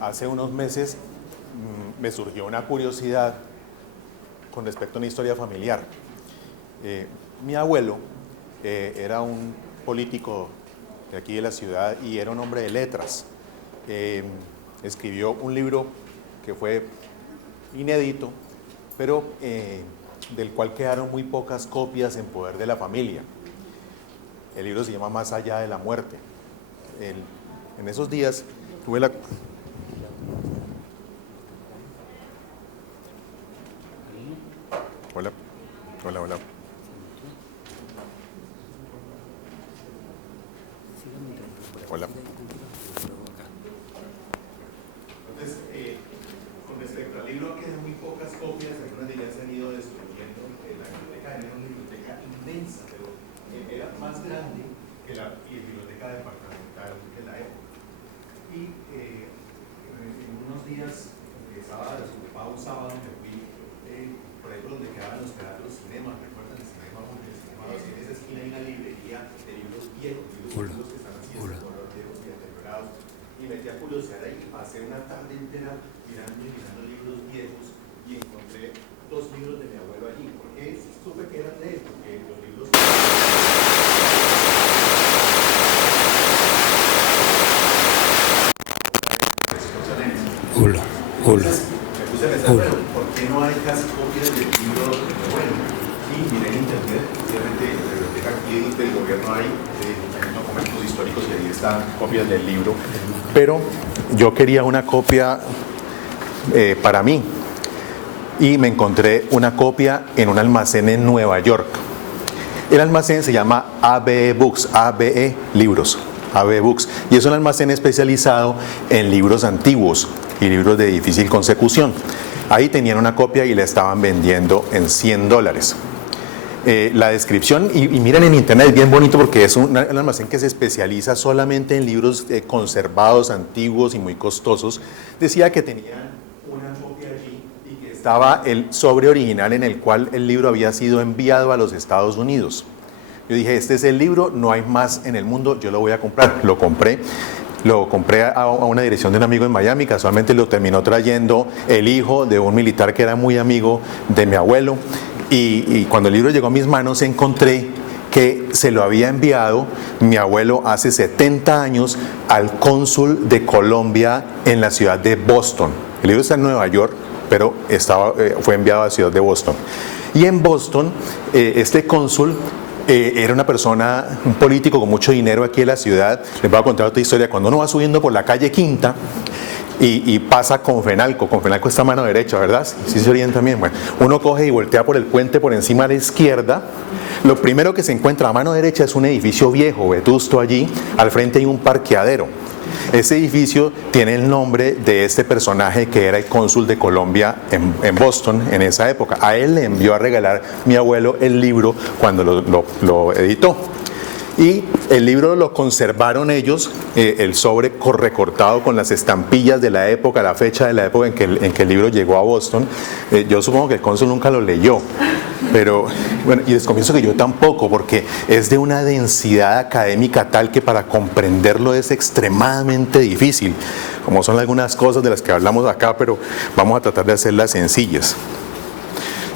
Hace unos meses me surgió una curiosidad con respecto a una historia familiar. Mi abuelo era un político de aquí de la ciudad y era un hombre de letras. Escribió un libro que fue inédito, pero del cual quedaron muy pocas copias en poder de la familia. El libro se llama Más allá de la muerte. En esos días tuve la... Hola, hola, hola. Hola. Entonces, con respecto al libro, quedan muy pocas copias, algunas de ellas se han ido destruyendo. La biblioteca era una biblioteca inmensa, pero era más grande que la biblioteca departamental de la época. Y en unos días, sábado, desocupado un sábado, me fui por ahí por donde quedaban los teatros, cinemas, ¿recuerdan el cinema? El cinema, en esa esquina hay una librería de libros viejos, libros que están así, viejos y deteriorados. Y me metí a curiosear ahí, pasé una tarde entera mirando libros viejos y encontré 2 libros de mi abuelo allí. ¿Por qué supe que eran de él? Porque los libros... Hola. Entonces, me puse a pensar, bueno, ¿por qué no hay casi copias del libro de mi abuelo? Y miré en internet, obviamente en la biblioteca aquí del gobierno hay documentos históricos y ahí están copias del libro. Pero yo quería una copia para mí y me encontré una copia en un almacén en Nueva York. El almacén se llama ABE Books, ABE Libros, ABE Books, y es un almacén especializado en libros antiguos y libros de difícil consecución. Ahí tenían una copia y la estaban vendiendo en $100. La descripción, y miren en internet, es bien bonito porque es un almacén que se especializa solamente en libros conservados, antiguos y muy costosos. Decía que tenían una copia allí y que estaba el sobre original en el cual el libro había sido enviado a los Estados Unidos. Yo dije, este es el libro, no hay más en el mundo, yo lo voy a comprar. Lo compré a una dirección de un amigo en Miami, casualmente lo terminó trayendo el hijo de un militar que era muy amigo de mi abuelo. Y cuando el libro llegó a mis manos encontré que se lo había enviado mi abuelo hace 70 años al cónsul de Colombia en la ciudad de Boston. El libro está en Nueva York, pero fue enviado a la ciudad de Boston. Y en Boston, este cónsul era una persona, un político con mucho dinero aquí en la ciudad. Les voy a contar otra historia. Cuando uno va subiendo por la calle Quinta y pasa Confenalco está a mano derecha, ¿verdad? ¿Sí se orienta también? Bueno, uno coge y voltea por el puente por encima a la izquierda. Lo primero que se encuentra a mano derecha es un edificio viejo, vetusto allí. Al frente hay un parqueadero. Ese edificio tiene el nombre de este personaje que era el cónsul de Colombia en Boston en esa época. A él le envió a regalar mi abuelo el libro cuando lo editó. Y el libro lo conservaron ellos, el sobre recortado con las estampillas de la época, la fecha de la época en que el libro llegó a Boston. Yo supongo que el cónsul nunca lo leyó, pero bueno, y les confieso que yo tampoco, porque es de una densidad académica tal que para comprenderlo es extremadamente difícil, como son algunas cosas de las que hablamos acá, pero vamos a tratar de hacerlas sencillas.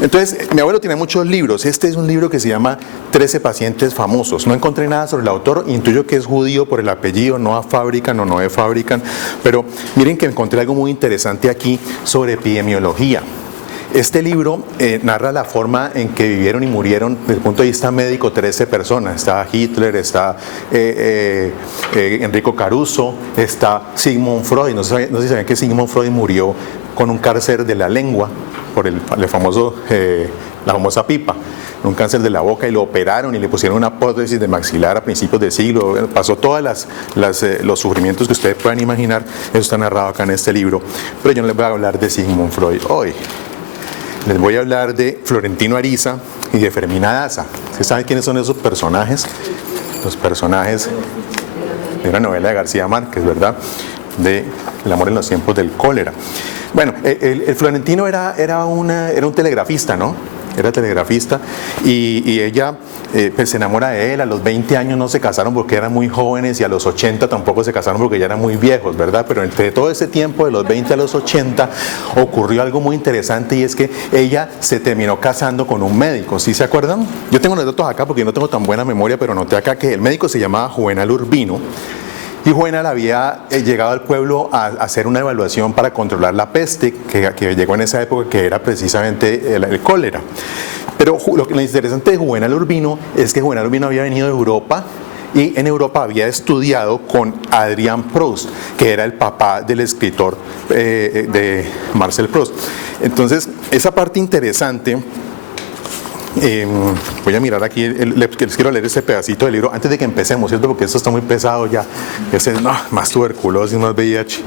Entonces, mi abuelo tiene muchos libros. Este es un libro que se llama 13 pacientes famosos. No encontré nada sobre el autor, intuyo que es judío por el apellido, Noah Fabrican o Noé Fabrican, pero miren que encontré algo muy interesante aquí sobre epidemiología. Este libro narra la forma en que vivieron y murieron desde el punto de vista médico 13 personas. Está Hitler, está Enrico Caruso, está Sigmund Freud. No sé si saben que Sigmund Freud murió con un cáncer de la lengua por la famosa pipa, un cáncer de la boca, y lo operaron y le pusieron una prótesis de maxilar a principios del siglo. Pasó todos los sufrimientos que ustedes puedan imaginar. Eso está narrado acá en este libro, pero yo no les voy a hablar de Sigmund Freud hoy. Les voy a hablar de Florentino Ariza y de Fermina Daza. ¿Ustedes saben quiénes son esos personajes? Los personajes de una novela de García Márquez, ¿verdad? De El amor en los tiempos del cólera. Bueno, el Florentino era un telegrafista, ¿no? era telegrafista, y ella pues se enamora de él. A los 20 años no se casaron porque eran muy jóvenes, y a los 80 tampoco se casaron porque ya eran muy viejos, ¿verdad? Pero entre todo ese tiempo, de los 20 a los 80, ocurrió algo muy interesante, y es que ella se terminó casando con un médico. ¿Sí se acuerdan? Yo tengo los datos acá porque no tengo tan buena memoria, pero noté acá que el médico se llamaba Juvenal Urbino. Y Juvenal había llegado al pueblo a hacer una evaluación para controlar la peste que llegó en esa época, que era precisamente el cólera. Pero lo interesante de Juvenal Urbino es que Juvenal Urbino había venido de Europa, y en Europa había estudiado con Adrián Proust, que era el papá del escritor de Marcel Proust. Entonces, esa parte interesante. Voy a mirar aquí, les quiero leer este pedacito del libro antes de que empecemos, ¿cierto? Porque esto está muy pesado ya. Más tuberculosis, más VIH.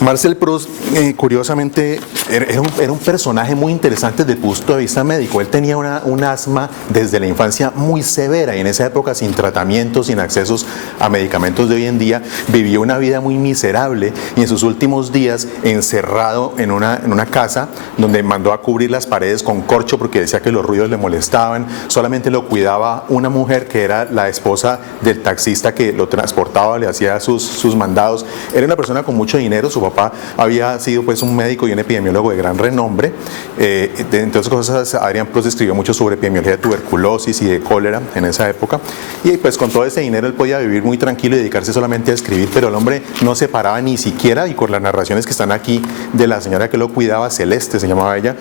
Marcel Proust, curiosamente, era un personaje muy interesante desde el punto de vista médico. Él tenía un asma desde la infancia muy severa, y en esa época, sin tratamientos, sin accesos a medicamentos de hoy en día, vivió una vida muy miserable, y en sus últimos días encerrado en una casa donde mandó a cubrir las paredes con corcho porque decía que los ruidos le molestaban. Solamente lo cuidaba una mujer que era la esposa del taxista que lo transportaba, le hacía sus mandados. Era una persona con mucho dinero. Su papá había sido pues un médico y un epidemiólogo de gran renombre. Entre otras cosas, Adrián Proust escribió mucho sobre epidemiología de tuberculosis y de cólera en esa época, y pues con todo ese dinero él podía vivir muy tranquilo y dedicarse solamente a escribir, pero el hombre no se paraba ni siquiera, y con las narraciones que están aquí de la señora que lo cuidaba, Celeste se llamaba ella,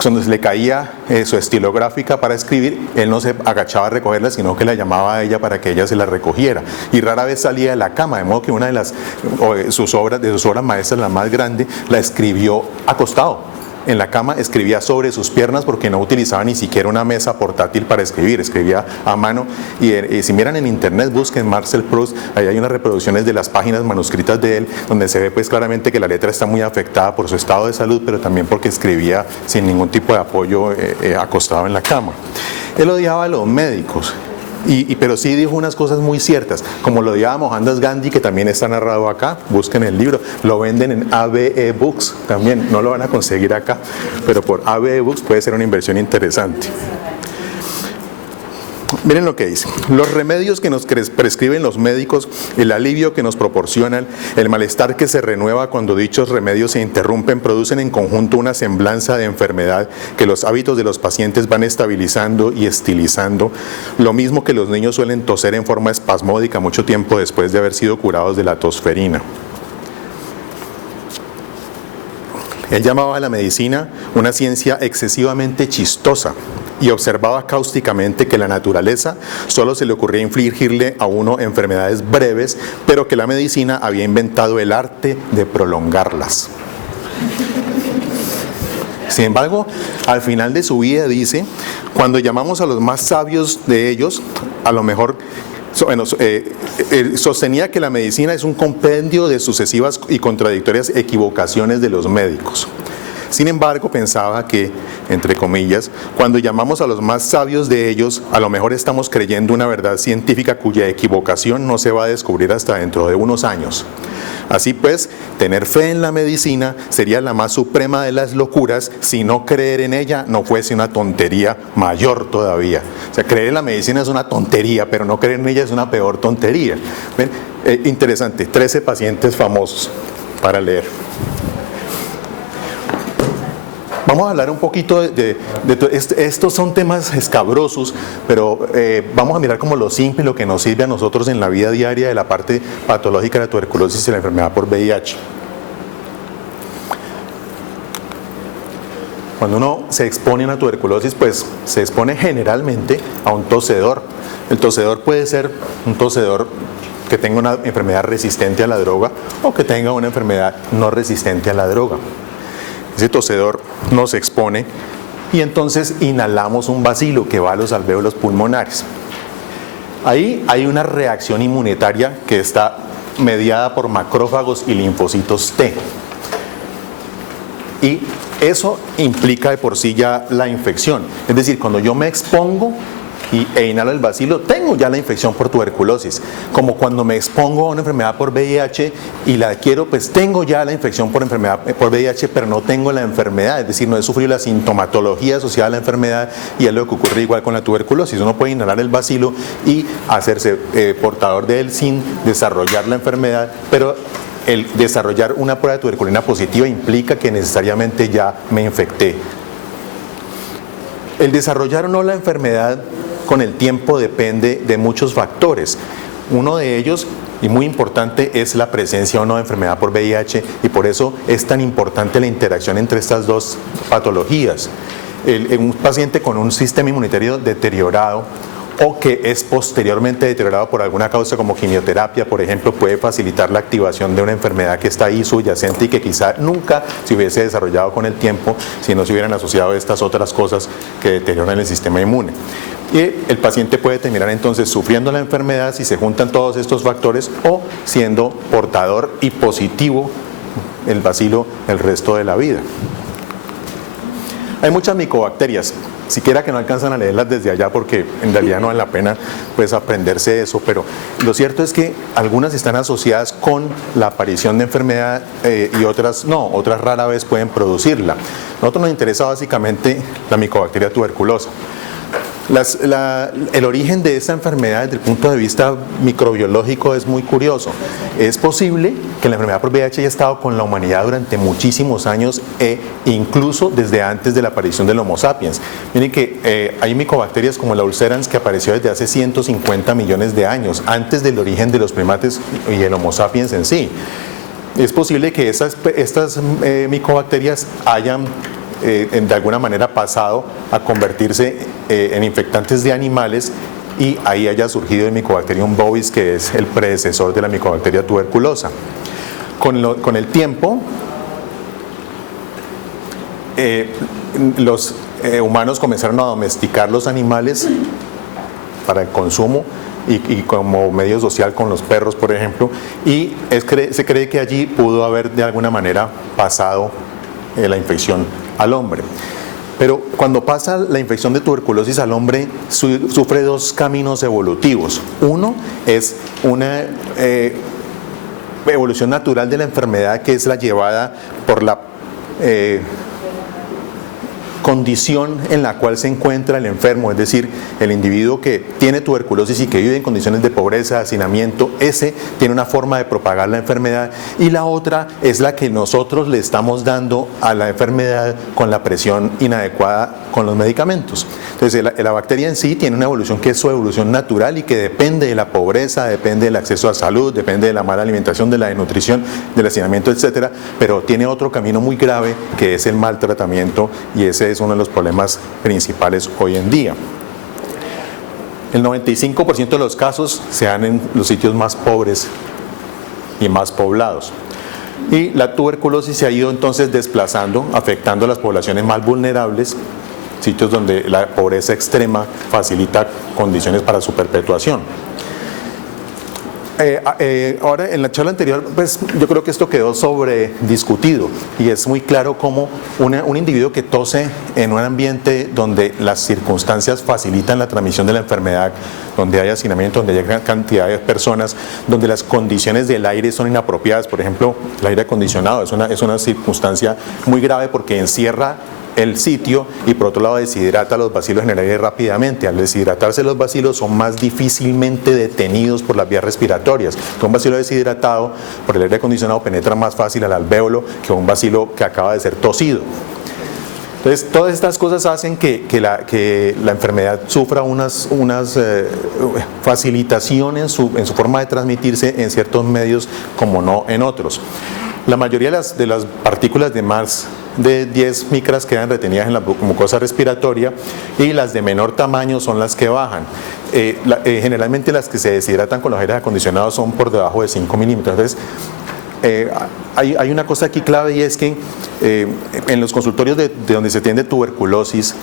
cuando se le caía su estilográfica para escribir, él no se agachaba a recogerla, sino que la llamaba a ella para que ella se la recogiera, y rara vez salía de la cama, de modo que una de sus obras maestra, la más grande, la escribió acostado en la cama, escribía sobre sus piernas porque no utilizaba ni siquiera una mesa portátil para escribir, escribía a mano. Y si miran en internet, busquen Marcel Proust, ahí hay unas reproducciones de las páginas manuscritas de él, donde se ve pues claramente que la letra está muy afectada por su estado de salud, pero también porque escribía sin ningún tipo de apoyo acostado en la cama. Él odiaba a los médicos. Pero sí dijo unas cosas muy ciertas, como lo odiaba Mohandas Gandhi, que también está narrado acá. Busquen el libro, lo venden en ABE Books también, no lo van a conseguir acá, pero por ABE Books puede ser una inversión interesante. Miren lo que dice: los remedios que nos prescriben los médicos, el alivio que nos proporcionan, el malestar que se renueva cuando dichos remedios se interrumpen, producen en conjunto una semblanza de enfermedad que los hábitos de los pacientes van estabilizando y estilizando, lo mismo que los niños suelen toser en forma espasmódica mucho tiempo después de haber sido curados de la tosferina. Él llamaba a la medicina una ciencia excesivamente chistosa, y observaba cáusticamente que la naturaleza solo se le ocurría infligirle a uno enfermedades breves, pero que la medicina había inventado el arte de prolongarlas. Sin embargo, al final de su vida dice: cuando llamamos a los más sabios de ellos, a lo mejor sostenía que la medicina es un compendio de sucesivas y contradictorias equivocaciones de los médicos. Sin embargo, pensaba que, entre comillas, cuando llamamos a los más sabios de ellos, a lo mejor estamos creyendo una verdad científica cuya equivocación no se va a descubrir hasta dentro de unos años. Así pues, tener fe en la medicina sería la más suprema de las locuras si no creer en ella no fuese una tontería mayor todavía. O sea, creer en la medicina es una tontería, pero no creer en ella es una peor tontería. ¿Ven? Interesante, 13 pacientes famosos para leer. Vamos a hablar un poquito estos son temas escabrosos, pero vamos a mirar como lo simple, lo que nos sirve a nosotros en la vida diaria de la parte patológica de la tuberculosis y la enfermedad por VIH. Cuando uno se expone a una tuberculosis, pues se expone generalmente a un tosedor. El tosedor puede ser un tosedor que tenga una enfermedad resistente a la droga o que tenga una enfermedad no resistente a la droga. Ese tosedor nos expone y entonces inhalamos un bacilo que va a los alvéolos pulmonares. Ahí hay una reacción inmunitaria que está mediada por macrófagos y linfocitos T. Y eso implica de por sí ya la infección. Es decir, cuando yo me expongo, e inhalo el bacilo, tengo ya la infección por tuberculosis. Como cuando me expongo a una enfermedad por VIH y la adquiero, pues tengo ya la infección por VIH, pero no tengo la enfermedad, es decir, no he sufrido la sintomatología asociada a la enfermedad, y es lo que ocurre igual con la tuberculosis. Uno puede inhalar el bacilo y hacerse portador de él sin desarrollar la enfermedad, pero el desarrollar una prueba de tuberculina positiva implica que necesariamente ya me infecté. El desarrollar o no la enfermedad con el tiempo depende de muchos factores. Uno de ellos, y muy importante, es la presencia o no de enfermedad por VIH, y por eso es tan importante la interacción entre estas dos patologías. Un paciente con un sistema inmunitario deteriorado o que es posteriormente deteriorado por alguna causa como quimioterapia, por ejemplo, puede facilitar la activación de una enfermedad que está ahí subyacente y que quizá nunca se hubiese desarrollado con el tiempo si no se hubieran asociado estas otras cosas que deterioran el sistema inmune. Y el paciente puede terminar entonces sufriendo la enfermedad si se juntan todos estos factores, o siendo portador y positivo el bacilo el resto de la vida. Hay muchas micobacterias, siquiera que no alcanzan a leerlas desde allá porque en realidad no vale la pena pues aprenderse eso, pero lo cierto es que algunas están asociadas con la aparición de enfermedad y otras no, otras rara vez pueden producirla. A nosotros nos interesa básicamente la micobacteria tuberculosa. El origen de esta enfermedad desde el punto de vista microbiológico es muy curioso. Es posible que la enfermedad por VIH haya estado con la humanidad durante muchísimos años e incluso desde antes de la aparición del Homo sapiens. Miren que hay micobacterias como la ulcerans que apareció desde hace 150 millones de años, antes del origen de los primates y el Homo sapiens en sí. Es posible que estas micobacterias hayan de alguna manera pasado a convertirse en infectantes de animales, y ahí haya surgido el Mycobacterium bovis, que es el predecesor de la micobacteria tuberculosa. Con el tiempo, los humanos comenzaron a domesticar los animales para el consumo y como medio social con los perros, por ejemplo, y se cree que allí pudo haber de alguna manera pasado la infección al hombre. Pero cuando pasa la infección de tuberculosis al hombre, sufre dos caminos evolutivos. Uno es una evolución natural de la enfermedad, que es la llevada por la condición en la cual se encuentra el enfermo, es decir, el individuo que tiene tuberculosis y que vive en condiciones de pobreza, de hacinamiento, ese tiene una forma de propagar la enfermedad, y la otra es la que nosotros le estamos dando a la enfermedad con la presión inadecuada con los medicamentos. Entonces la bacteria en sí tiene una evolución que es su evolución natural y que depende de la pobreza, depende del acceso a salud, depende de la mala alimentación, de la desnutrición, del hacinamiento, etcétera, pero tiene otro camino muy grave que es el maltratamiento, y ese es uno de los problemas principales hoy en día. El 95% de los casos se dan en los sitios más pobres y más poblados. Y la tuberculosis se ha ido entonces desplazando, afectando a las poblaciones más vulnerables, sitios donde la pobreza extrema facilita condiciones para su perpetuación. Ahora, en la charla anterior, pues yo creo que esto quedó sobrediscutido, y es muy claro cómo un individuo que tose en un ambiente donde las circunstancias facilitan la transmisión de la enfermedad, donde hay hacinamiento, donde hay gran cantidad de personas, donde las condiciones del aire son inapropiadas. Por ejemplo, el aire acondicionado es una circunstancia muy grave porque encierra el sitio y por otro lado deshidrata los bacilos en el aire rápidamente. Al deshidratarse los bacilos son más difícilmente detenidos por las vías respiratorias. Un bacilo deshidratado por el aire acondicionado penetra más fácil al alvéolo que un bacilo que acaba de ser tosido. Entonces, todas estas cosas hacen que la enfermedad sufra unas facilitaciones en su forma de transmitirse en ciertos medios como no en otros. La mayoría de las partículas de más de 10 micras quedan retenidas en la mucosa respiratoria, y las de menor tamaño son las que bajan. Generalmente las que se deshidratan con los aires acondicionados son por debajo de 5 milímetros. Entonces, hay una cosa aquí clave, y es que en los consultorios de donde se atiende tuberculosis,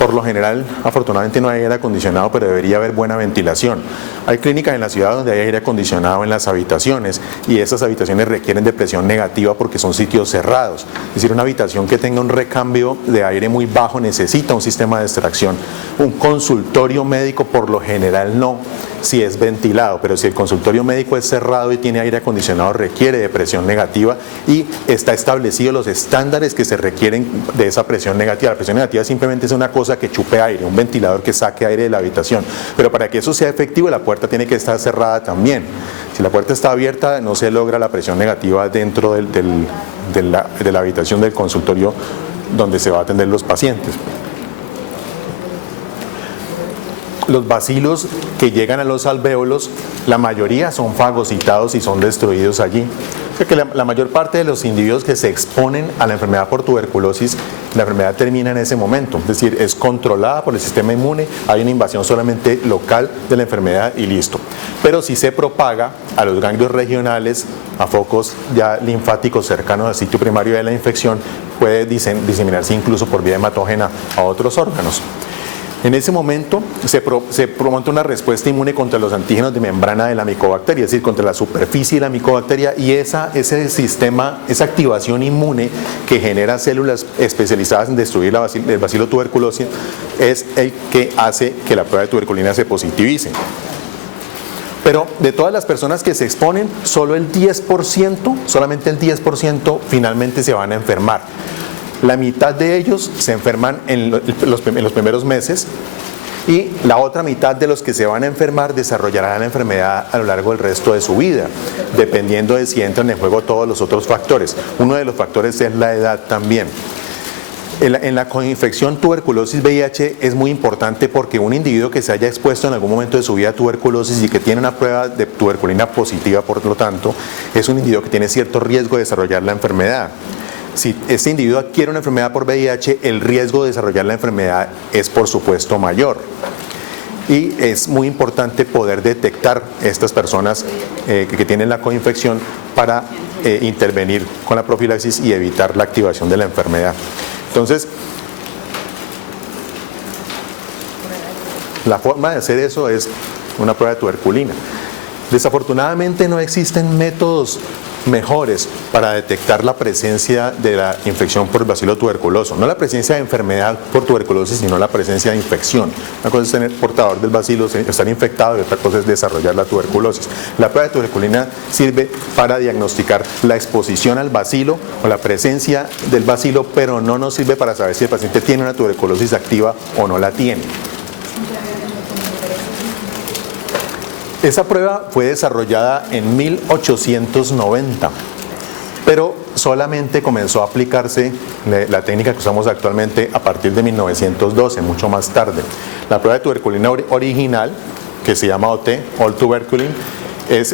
Por lo general, afortunadamente no hay aire acondicionado, pero debería haber buena ventilación. Hay clínicas en la ciudad donde hay aire acondicionado en las habitaciones y esas habitaciones requieren de presión negativa porque son sitios cerrados. Es decir, una habitación que tenga un recambio de aire muy bajo necesita un sistema de extracción. Un consultorio médico por lo general no, si es ventilado, pero si el consultorio médico es cerrado y tiene aire acondicionado requiere de presión negativa y está establecido los estándares que se requieren de esa presión negativa. La presión negativa simplemente es una cosa que chupe aire, un ventilador que saque aire de la habitación, pero para que eso sea efectivo la puerta tiene que estar cerrada también. Si la puerta está abierta no se logra la presión negativa dentro de la habitación del consultorio donde se va a atender los pacientes. Los bacilos que llegan a los alvéolos, la mayoría son fagocitados y son destruidos allí. O sea que la mayor parte de los individuos que se exponen a la enfermedad por tuberculosis, la enfermedad termina en ese momento. Es decir, es controlada por el sistema inmune, hay una invasión solamente local de la enfermedad y listo. Pero si se propaga a los ganglios regionales, a focos ya linfáticos cercanos al sitio primario de la infección, puede diseminarse incluso por vía hematógena a otros órganos. En ese momento se promonta una respuesta inmune contra los antígenos de membrana de la micobacteria, es decir, contra la superficie de la micobacteria, y ese sistema, esa activación inmune que genera células especializadas en destruir el bacilo tuberculosis es el que hace que la prueba de tuberculina se positivice. Pero de todas las personas que se exponen, solamente el 10% finalmente se van a enfermar. La mitad de ellos se enferman en los primeros meses y la otra mitad de los que se van a enfermar desarrollarán la enfermedad a lo largo del resto de su vida, dependiendo de si entran en juego todos los otros factores. Uno de los factores es la edad también. En la coinfección tuberculosis VIH es muy importante porque un individuo que se haya expuesto en algún momento de su vida a tuberculosis y que tiene una prueba de tuberculina positiva, por lo tanto, es un individuo que tiene cierto riesgo de desarrollar la enfermedad. Si este individuo adquiere una enfermedad por VIH, el riesgo de desarrollar la enfermedad es por supuesto mayor. Y es muy importante poder detectar estas personas que tienen la coinfección para intervenir con la profilaxis y evitar la activación de la enfermedad. Entonces, la forma de hacer eso es una prueba de tuberculina. Desafortunadamente no existen métodos mejores para detectar la presencia de la infección por bacilo tuberculoso. No la presencia de enfermedad por tuberculosis, sino la presencia de infección. Una cosa es tener portador del bacilo, estar infectado, y otra cosa es desarrollar la tuberculosis. La prueba de tuberculina sirve para diagnosticar la exposición al bacilo o la presencia del bacilo, pero no nos sirve para saber si el paciente tiene una tuberculosis activa o no la tiene. Esa prueba fue desarrollada en 1890, pero solamente comenzó a aplicarse la técnica que usamos actualmente a partir de 1912, mucho más tarde. La prueba de tuberculina original, que se llama OT, All Tuberculin,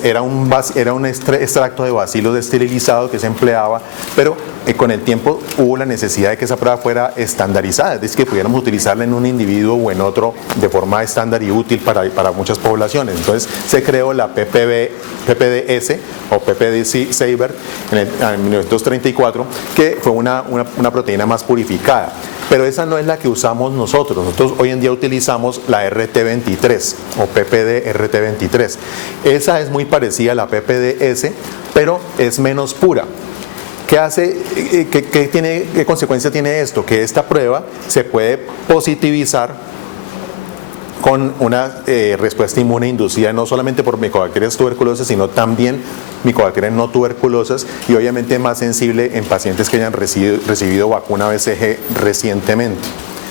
era un extracto de bacilos esterilizado que se empleaba, pero con el tiempo hubo la necesidad de que esa prueba fuera estandarizada, es decir, que pudiéramos utilizarla en un individuo o en otro de forma estándar y útil para muchas poblaciones. Entonces se creó la PPDS o PPD-Saber en 1934, que fue una proteína más purificada. Pero esa no es la que usamos nosotros. Nosotros hoy en día utilizamos la RT23 o PPD-RT23. Esa es muy parecida a la PPDS, pero es menos pura. ¿Qué hace? ¿Qué consecuencia tiene esto? Que esta prueba se puede positivizar con una respuesta inmune inducida no solamente por micobacterias tuberculosas, sino también micobacterias no tuberculosas, y obviamente más sensible en pacientes que hayan recibido vacuna BCG recientemente.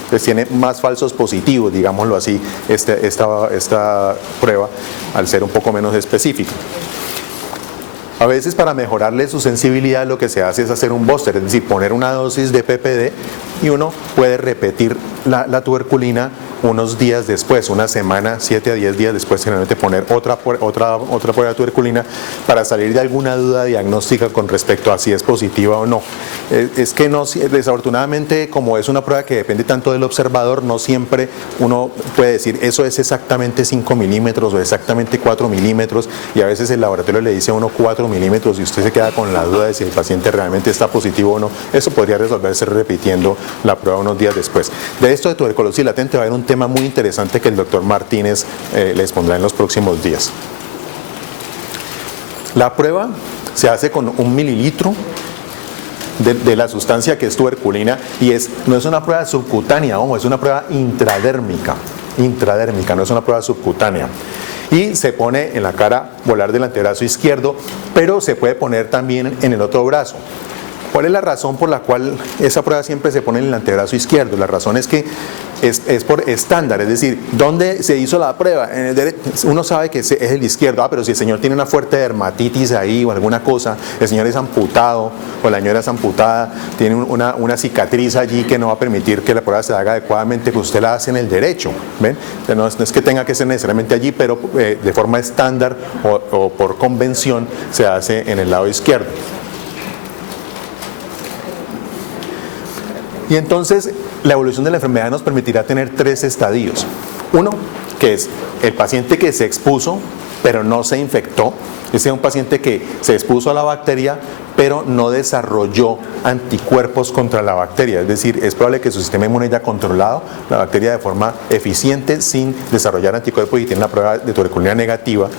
Entonces tiene más falsos positivos, digámoslo así, esta prueba, al ser un poco menos específica. A veces para mejorarle su sensibilidad lo que se hace es hacer un booster, es decir, poner una dosis de PPD y uno puede repetir la tuberculina unos días después, una semana, 7 a 10 días después, generalmente poner otra prueba de tuberculina para salir de alguna duda diagnóstica con respecto a si es positiva o no. Es que no, desafortunadamente, como es una prueba que depende tanto del observador, no siempre uno puede decir eso es exactamente 5 milímetros o exactamente 4 milímetros, y a veces el laboratorio le dice a uno 4 milímetros y usted se queda con la duda de si el paciente realmente está positivo o no. Eso podría resolverse repitiendo la prueba unos días después. De esto de tuberculosis latente va a haber un tema muy interesante que el doctor Martínez les pondrá en los próximos días. La prueba se hace con 1 mililitro de la sustancia que es tuberculina, y no es una prueba subcutánea, ojo, es una prueba intradérmica, no es una prueba subcutánea. Y se pone en la cara volar del antebrazo izquierdo, pero se puede poner también en el otro brazo. ¿Cuál es la razón por la cual esa prueba siempre se pone en el antebrazo izquierdo? La razón es que es por estándar, es decir, ¿dónde se hizo la prueba? En el derecho, uno sabe que es el izquierdo, pero si el señor tiene una fuerte dermatitis ahí o alguna cosa, el señor es amputado o la señora es amputada, tiene una cicatriz allí que no va a permitir que la prueba se haga adecuadamente, pues usted la hace en el derecho, ¿ven? No es que tenga que ser necesariamente allí, pero de forma estándar o por convención se hace en el lado izquierdo. Y entonces la evolución de la enfermedad nos permitirá tener 3 estadios. Uno, que es el paciente que se expuso pero no se infectó. Ese es un paciente que se expuso a la bacteria pero no desarrolló anticuerpos contra la bacteria. Es decir, es probable que su sistema inmune haya controlado la bacteria de forma eficiente sin desarrollar anticuerpos y tiene una prueba de tuberculina negativa.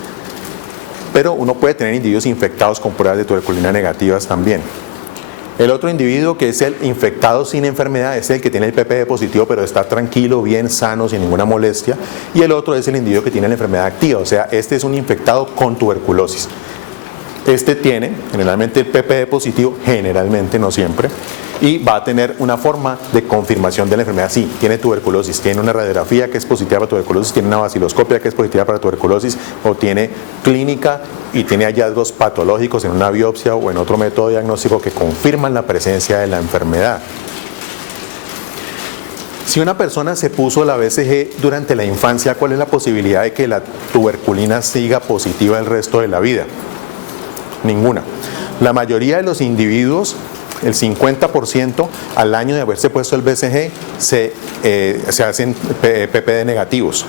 Pero uno puede tener individuos infectados con pruebas de tuberculina negativas también. El otro individuo, que es el infectado sin enfermedad, es el que tiene el PPD positivo pero está tranquilo, bien sano, sin ninguna molestia. Y el otro es el individuo que tiene la enfermedad activa, o sea, este es un infectado con tuberculosis. Este tiene generalmente el PPD positivo, generalmente, no siempre, y va a tener una forma de confirmación de la enfermedad. Sí, tiene tuberculosis, tiene una radiografía que es positiva para tuberculosis, tiene una baciloscopia que es positiva para tuberculosis, o tiene clínica y tiene hallazgos patológicos en una biopsia o en otro método diagnóstico que confirman la presencia de la enfermedad. Si una persona se puso la BCG durante la infancia, ¿cuál es la posibilidad de que la tuberculina siga positiva el resto de la vida? Ninguna. La mayoría de los individuos, el 50% al año de haberse puesto el BCG, se hacen PPD negativos.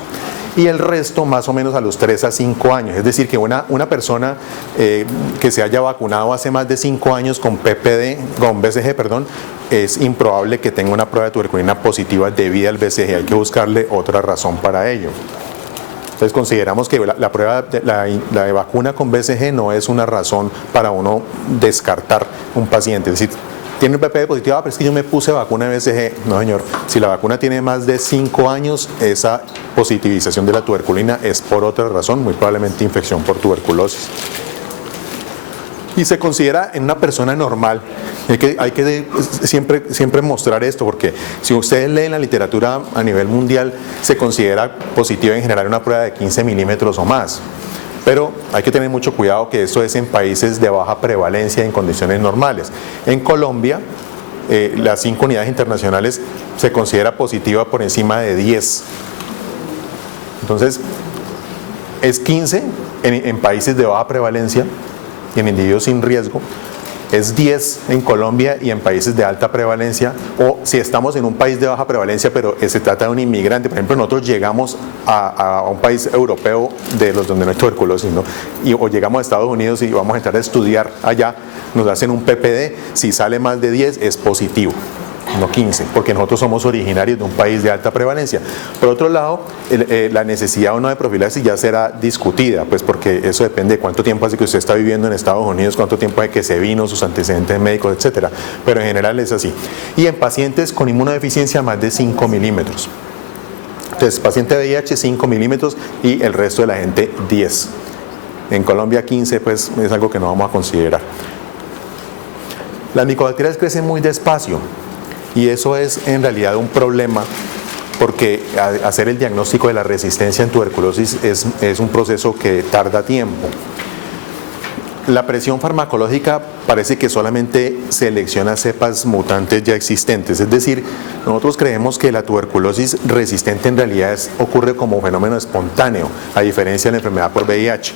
Y el resto más o menos a los 3 a 5 años. Es decir, que una persona que se haya vacunado hace más de 5 años con BCG, es improbable que tenga una prueba de tuberculina positiva debida al BCG. Hay que buscarle otra razón para ello. Entonces consideramos que la prueba de la vacuna con BCG no es una razón para uno descartar un paciente. Es decir, tiene un PPD positivo, pero es que yo me puse vacuna de BCG. No, señor, si la vacuna tiene más de 5 años, esa positivización de la tuberculina es por otra razón, muy probablemente infección por tuberculosis. Y se considera en una persona normal. Hay que siempre mostrar esto, porque si ustedes leen la literatura a nivel mundial, se considera positiva en general una prueba de 15 milímetros o más. Pero hay que tener mucho cuidado que eso es en países de baja prevalencia en condiciones normales. En Colombia, las 5 unidades internacionales se considera positiva por encima de 10. Entonces, es 15 en países de baja prevalencia y en individuos sin riesgo. Es 10 en Colombia y en países de alta prevalencia, o si estamos en un país de baja prevalencia pero se trata de un inmigrante. Por ejemplo, nosotros llegamos a un país europeo de los donde no hay tuberculosis, ¿no? O llegamos a Estados Unidos y vamos a entrar a estudiar allá, nos hacen un PPD, si sale más de 10 es positivo, no 15, porque nosotros somos originarios de un país de alta prevalencia. Por otro lado, la necesidad o no de profilaxis ya será discutida, pues porque eso depende de cuánto tiempo hace que usted está viviendo en Estados Unidos, cuánto tiempo hace que se vino, sus antecedentes médicos, etcétera. Pero en general es así. Y en pacientes con inmunodeficiencia más de 5 milímetros. Entonces, paciente de VIH 5 milímetros y el resto de la gente 10. En Colombia 15, pues es algo que no vamos a considerar. Las micobacterias crecen muy despacio. Y eso es en realidad un problema, porque hacer el diagnóstico de la resistencia en tuberculosis es un proceso que tarda tiempo. La presión farmacológica parece que solamente selecciona cepas mutantes ya existentes, es decir, nosotros creemos que la tuberculosis resistente en realidad ocurre como fenómeno espontáneo, a diferencia de la enfermedad por VIH.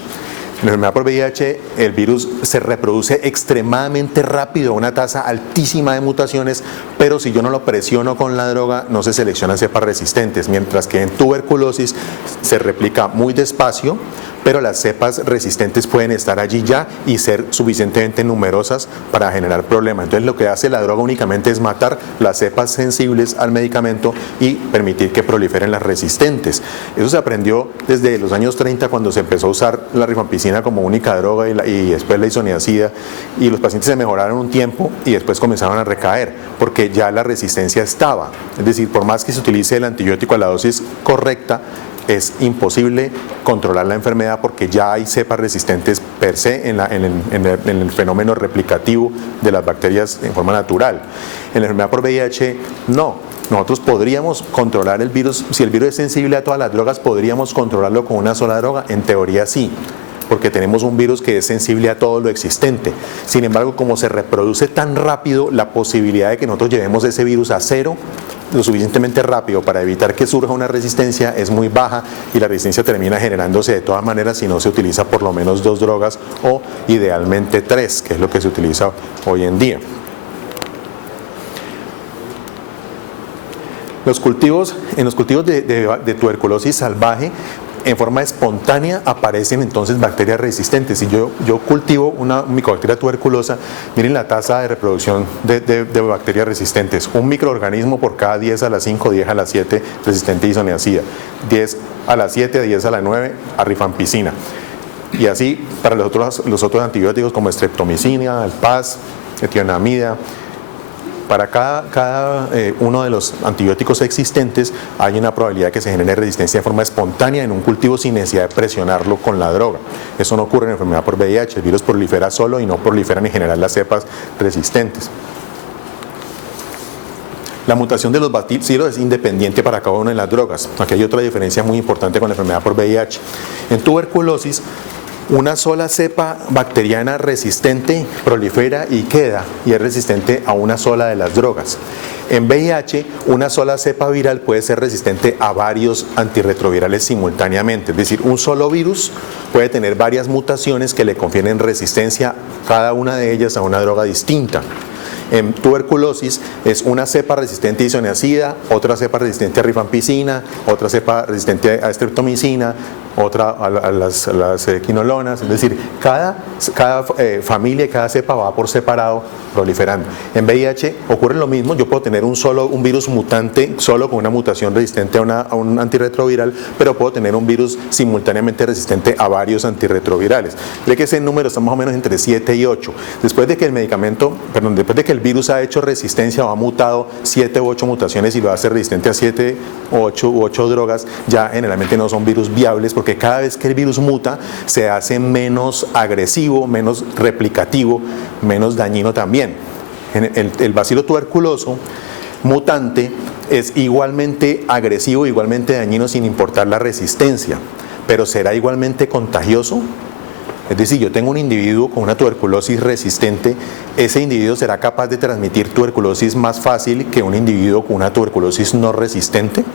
En la enfermedad por VIH, el virus se reproduce extremadamente rápido, a una tasa altísima de mutaciones, pero si yo no lo presiono con la droga, no se seleccionan cepas resistentes, mientras que en tuberculosis se replica muy despacio, pero las cepas resistentes pueden estar allí ya y ser suficientemente numerosas para generar problemas. Entonces lo que hace la droga únicamente es matar las cepas sensibles al medicamento y permitir que proliferen las resistentes. Eso se aprendió desde los años 30 cuando se empezó a usar la rifampicina como única droga y después la isoniazida, y los pacientes se mejoraron un tiempo y después comenzaron a recaer porque ya la resistencia estaba. Es decir, por más que se utilice el antibiótico a la dosis correcta, es imposible controlar la enfermedad porque ya hay cepas resistentes per se en el fenómeno replicativo de las bacterias en forma natural. En la enfermedad por VIH, no. Nosotros podríamos controlar el virus, si el virus es sensible a todas las drogas, podríamos controlarlo con una sola droga, en teoría sí, porque tenemos un virus que es sensible a todo lo existente. Sin embargo, como se reproduce tan rápido, la posibilidad de que nosotros llevemos ese virus a cero lo suficientemente rápido para evitar que surja una resistencia es muy baja, y la resistencia termina generándose de todas maneras si no se utiliza por lo menos 2 drogas o idealmente 3, que es lo que se utiliza hoy en día. En los cultivos de tuberculosis salvaje, en forma espontánea aparecen entonces bacterias resistentes. Si yo cultivo una micobacteria tuberculosa, miren la tasa de reproducción de bacterias resistentes, un microorganismo por cada 10 a la 5, 10 a la 7 resistente a isoniazida, 10 a la 7, 10 a la 9 a rifampicina, y así para los otros antibióticos como streptomicina, alpaz, etionamida. Para cada uno de los antibióticos existentes hay una probabilidad de que se genere resistencia de forma espontánea en un cultivo sin necesidad de presionarlo con la droga. Eso no ocurre en la enfermedad por VIH, el virus prolifera solo y no proliferan en general las cepas resistentes. La mutación de los bacilos es independiente para cada una de las drogas. Aquí hay otra diferencia muy importante con la enfermedad por VIH. En tuberculosis, una sola cepa bacteriana resistente prolifera y queda, y es resistente a una sola de las drogas. En VIH, una sola cepa viral puede ser resistente a varios antirretrovirales simultáneamente, es decir, un solo virus puede tener varias mutaciones que le confieren resistencia, cada una de ellas a una droga distinta. En tuberculosis es una cepa resistente a isoniazida, otra cepa resistente a rifampicina, otra cepa resistente a streptomicina, otra a las quinolonas, es decir, cada familia y cada cepa va por separado proliferando. En VIH ocurre lo mismo, yo puedo tener un virus mutante solo con una mutación resistente a un antirretroviral, pero puedo tener un virus simultáneamente resistente a varios antirretrovirales. Creo que ese número está más o menos entre 7 y 8. Después de que el virus ha hecho resistencia o ha mutado 7 u 8 mutaciones y lo hace resistente a 7 u 8 drogas, ya generalmente no son virus viables, porque cada vez que el virus muta se hace menos agresivo, menos replicativo, menos dañino también. El bacilo tuberculoso mutante es igualmente agresivo, igualmente dañino sin importar la resistencia, pero será igualmente contagioso. Es decir, yo tengo un individuo con una tuberculosis resistente, ese individuo será capaz de transmitir tuberculosis más fácil que un individuo con una tuberculosis no resistente.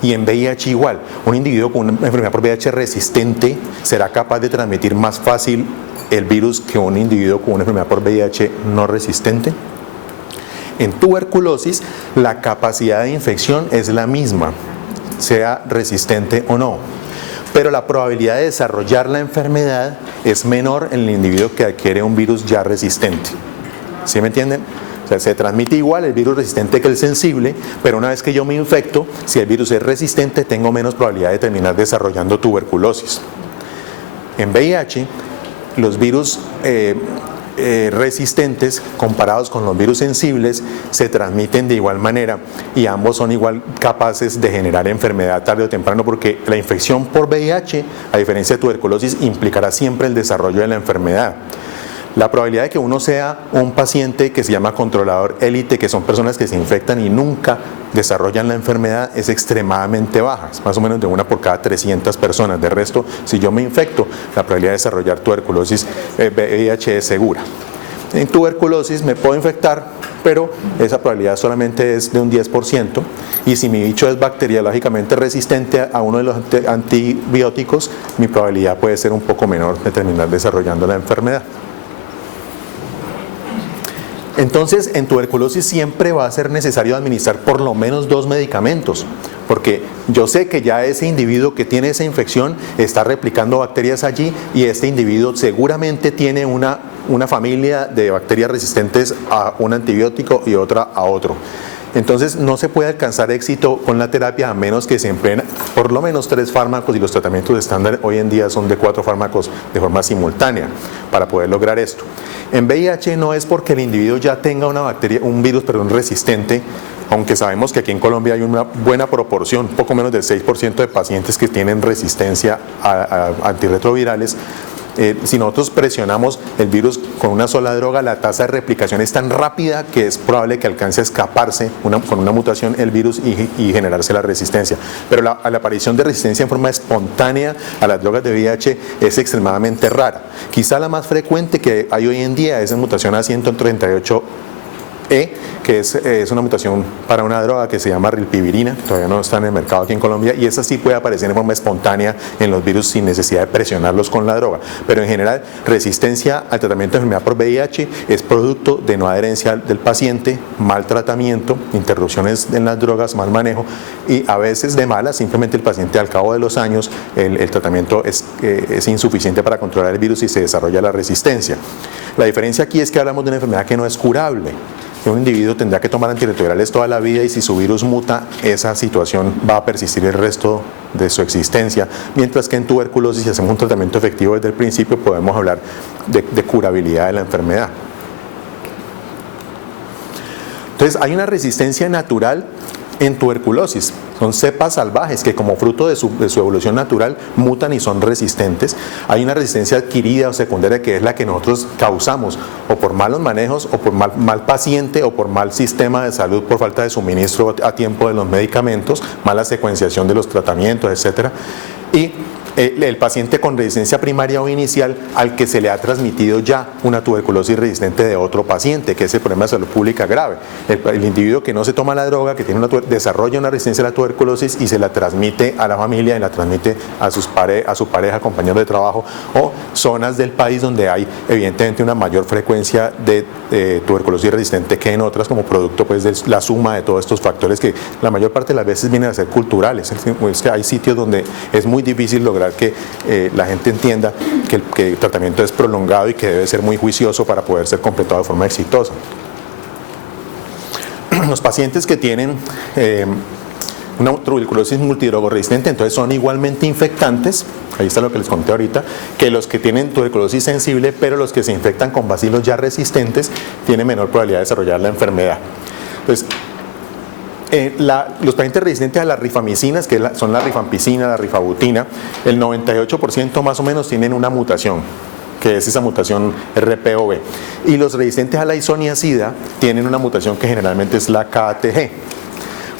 Y en VIH igual, un individuo con una enfermedad por VIH resistente será capaz de transmitir más fácil el virus que un individuo con una enfermedad por VIH no resistente. En tuberculosis, la capacidad de infección es la misma, sea resistente o no, pero la probabilidad de desarrollar la enfermedad es menor en el individuo que adquiere un virus ya resistente. ¿Sí me entienden? O sea, se transmite igual el virus resistente que el sensible, pero una vez que yo me infecto, si el virus es resistente, tengo menos probabilidad de terminar desarrollando tuberculosis. En VIH, los virus resistentes comparados con los virus sensibles se transmiten de igual manera y ambos son igual capaces de generar enfermedad tarde o temprano, porque la infección por VIH, a diferencia de tuberculosis, implicará siempre el desarrollo de la enfermedad. La probabilidad de que uno sea un paciente que se llama controlador élite, que son personas que se infectan y nunca desarrollan la enfermedad es extremadamente baja, es más o menos de 1 por cada 300 personas. De resto, si yo me infecto, la probabilidad de desarrollar tuberculosis VIH es segura. En tuberculosis me puedo infectar, pero esa probabilidad solamente es de un 10%, y si mi bicho es bacteriológicamente resistente a uno de los antibióticos, mi probabilidad puede ser un poco menor de terminar desarrollando la enfermedad. Entonces, en tuberculosis siempre va a ser necesario administrar por lo menos 2 medicamentos, porque yo sé que ya ese individuo que tiene esa infección está replicando bacterias allí, y este individuo seguramente tiene una familia de bacterias resistentes a un antibiótico y otra a otro. Entonces no se puede alcanzar éxito con la terapia a menos que se empleen por lo menos 3 fármacos, y los tratamientos estándar hoy en día son de 4 fármacos de forma simultánea para poder lograr esto. En VIH no es porque el individuo ya tenga un virus resistente, aunque sabemos que aquí en Colombia hay una buena proporción, poco menos del 6% de pacientes que tienen resistencia a antirretrovirales. Si nosotros presionamos el virus con una sola droga, la tasa de replicación es tan rápida que es probable que alcance a escaparse con una mutación el virus y generarse la resistencia. Pero la aparición de resistencia en forma espontánea a las drogas de VIH es extremadamente rara. Quizá la más frecuente que hay hoy en día es en mutación A138E, que es una mutación para una droga que se llama rilpivirina, todavía no está en el mercado aquí en Colombia, y esa sí puede aparecer en forma espontánea en los virus sin necesidad de presionarlos con la droga. Pero en general, resistencia al tratamiento de enfermedad por VIH es producto de no adherencia del paciente, mal tratamiento, interrupciones en las drogas, mal manejo, y a veces de malas, simplemente el paciente al cabo de los años el tratamiento es insuficiente para controlar el virus y se desarrolla la resistencia. La diferencia aquí es que hablamos de una enfermedad que no es curable. Un individuo tendrá que tomar antirretrovirales toda la vida, y si su virus muta, esa situación va a persistir el resto de su existencia, mientras que en tuberculosis, si hacemos un tratamiento efectivo desde el principio, podemos hablar de curabilidad de la enfermedad. Entonces, hay una resistencia natural en tuberculosis. Son cepas salvajes que, como fruto de su evolución natural, mutan y son resistentes. Hay una resistencia adquirida o secundaria, que es la que nosotros causamos o por malos manejos, o por mal paciente, o por mal sistema de salud, por falta de suministro a tiempo de los medicamentos, mala secuenciación de los tratamientos, etc. Y el paciente con resistencia primaria o inicial al que se le ha transmitido ya una tuberculosis resistente de otro paciente, que es el problema de salud pública grave. El individuo que no se toma la droga, que tiene desarrolla una resistencia a la tuberculosis y se la transmite a la familia, y la transmite a su pareja, compañero de trabajo, o zonas del país donde hay evidentemente una mayor frecuencia de tuberculosis resistente que en otras, como producto pues de la suma de todos estos factores que la mayor parte de las veces vienen a ser culturales. Es que hay sitios donde es muy difícil lograr que la gente entienda que el tratamiento es prolongado y que debe ser muy juicioso para poder ser completado de forma exitosa. Los pacientes que tienen una tuberculosis multidrogoresistente, entonces son igualmente infectantes, ahí está lo que les conté ahorita, que los que tienen tuberculosis sensible, pero los que se infectan con bacilos ya resistentes tienen menor probabilidad de desarrollar la enfermedad. Entonces, los pacientes resistentes a las rifamicinas, que son la rifampicina, la rifabutina, el 98% más o menos tienen una mutación, que es esa mutación RPOB. Y los resistentes a la isoniazida tienen una mutación que generalmente es la KTG.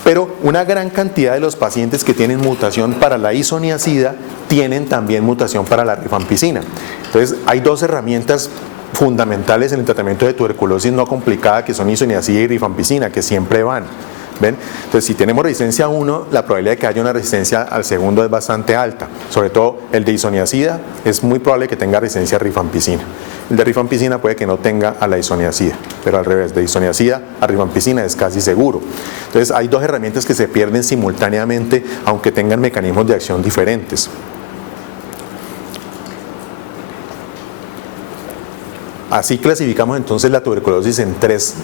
Pero una gran cantidad de los pacientes que tienen mutación para la isoniazida tienen también mutación para la rifampicina. Entonces, hay 2 herramientas fundamentales en el tratamiento de tuberculosis no complicada, que son isoniazida y rifampicina, que siempre van. ¿Ven? Entonces, si tenemos resistencia a uno, la probabilidad de que haya una resistencia al segundo es bastante alta. Sobre todo el de isoniazida es muy probable que tenga resistencia a rifampicina. El de rifampicina puede que no tenga a la isoniazida, pero al revés, de isoniazida a rifampicina es casi seguro. Entonces, hay 2 herramientas que se pierden simultáneamente, aunque tengan mecanismos de acción diferentes. Así clasificamos entonces la tuberculosis en 3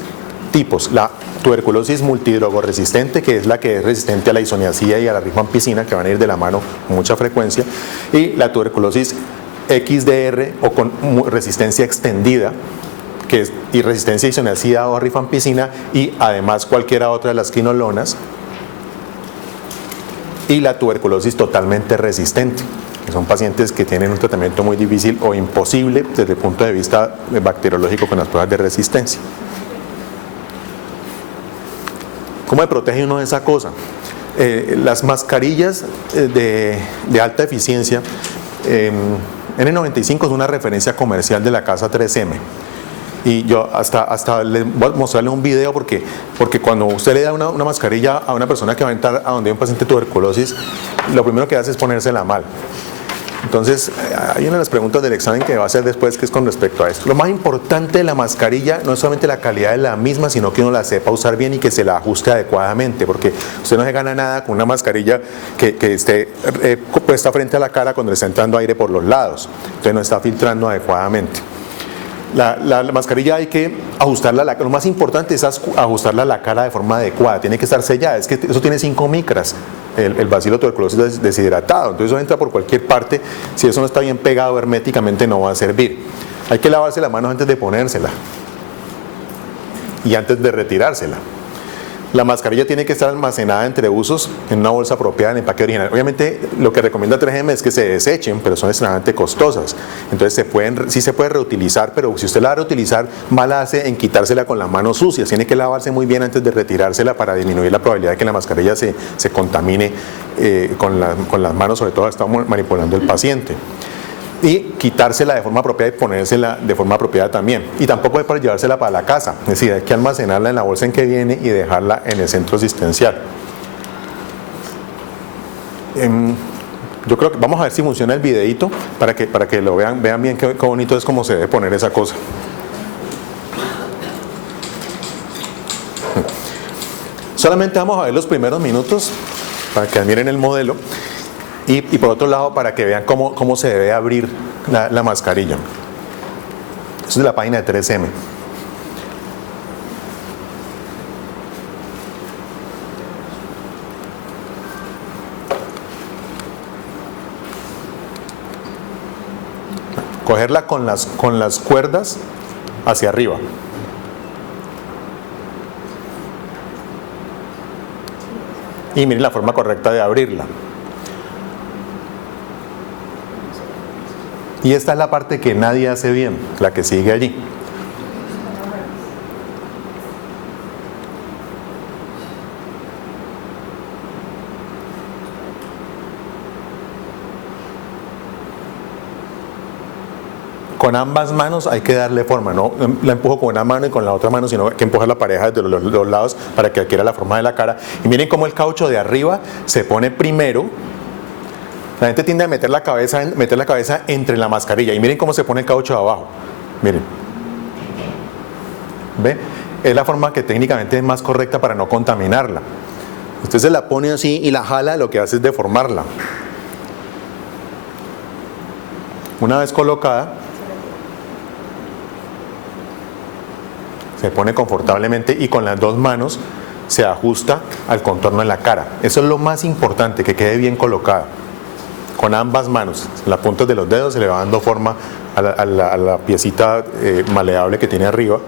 tipos: la tuberculosis multidrogoresistente, que es la que es resistente a la isoniazida y a la rifampicina, que van a ir de la mano con mucha frecuencia, y la tuberculosis XDR, o con resistencia extendida, que es y resistencia a isoniazida o a rifampicina, y además cualquiera otra de las quinolonas, y la tuberculosis totalmente resistente, que son pacientes que tienen un tratamiento muy difícil o imposible desde el punto de vista bacteriológico con las pruebas de resistencia. ¿Cómo me protege uno de esa cosa? Las mascarillas de alta eficiencia, N95 es una referencia comercial de la casa 3M. Y yo hasta les voy a mostrarles un video porque cuando usted le da una mascarilla a una persona que va a entrar a donde hay un paciente de tuberculosis, lo primero que hace es ponérsela mal. Entonces, hay una de las preguntas del examen que va a hacer después, que es con respecto a esto. Lo más importante de la mascarilla no es solamente la calidad de la misma, sino que uno la sepa usar bien y que se la ajuste adecuadamente, porque usted no se gana nada con una mascarilla que esté puesta frente a la cara cuando le está entrando aire por los lados. Entonces no está filtrando adecuadamente. La mascarilla hay que ajustarla, lo más importante es ajustarla a la cara de forma adecuada, tiene que estar sellada, es que eso tiene 5 micras, el bacilo tuberculosis deshidratado, entonces eso entra por cualquier parte, si eso no está bien pegado herméticamente no va a servir. Hay que lavarse las manos antes de ponérsela y antes de retirársela. La mascarilla tiene que estar almacenada entre usos en una bolsa apropiada en el empaque original. Obviamente lo que recomienda 3M es que se desechen, pero son extremadamente costosas. Entonces sí se puede reutilizar, pero si usted la va a reutilizar, mal hace en quitársela con las manos sucias. Tiene que lavarse muy bien antes de retirársela para disminuir la probabilidad de que la mascarilla se contamine con las manos, sobre todo si está manipulando el paciente. Y quitársela de forma apropiada y ponérsela de forma apropiada también. Y tampoco es para llevársela para la casa, es decir, hay que almacenarla en la bolsa en que viene y dejarla en el centro asistencial. Yo creo que vamos a ver si funciona el videito para que lo vean bien qué bonito es cómo se debe poner esa cosa. Solamente vamos a ver los primeros minutos para que admiren el modelo. Y por otro lado, para que vean cómo se debe abrir la mascarilla. Eso es de la página de 3M. Cogerla con las cuerdas hacia arriba. Y miren la forma correcta de abrirla. Y esta es la parte que nadie hace bien, la que sigue allí. Con ambas manos hay que darle forma, no la empujo con una mano y con la otra mano, sino que empujar la pareja desde los dos lados para que adquiera la forma de la cara. Y miren cómo el caucho de arriba se pone primero. La gente tiende a meter la cabeza entre la mascarilla y miren cómo se pone el caucho de abajo. Miren. ¿Ve? Es la forma que técnicamente es más correcta para no contaminarla. Usted se la pone así y la jala, lo que hace es deformarla. Una vez colocada, se pone confortablemente y con las dos manos se ajusta al contorno de la cara. Eso es lo más importante, que quede bien colocada. Con ambas manos, en las puntas de los dedos se le va dando forma a la piecita maleable que tiene arriba.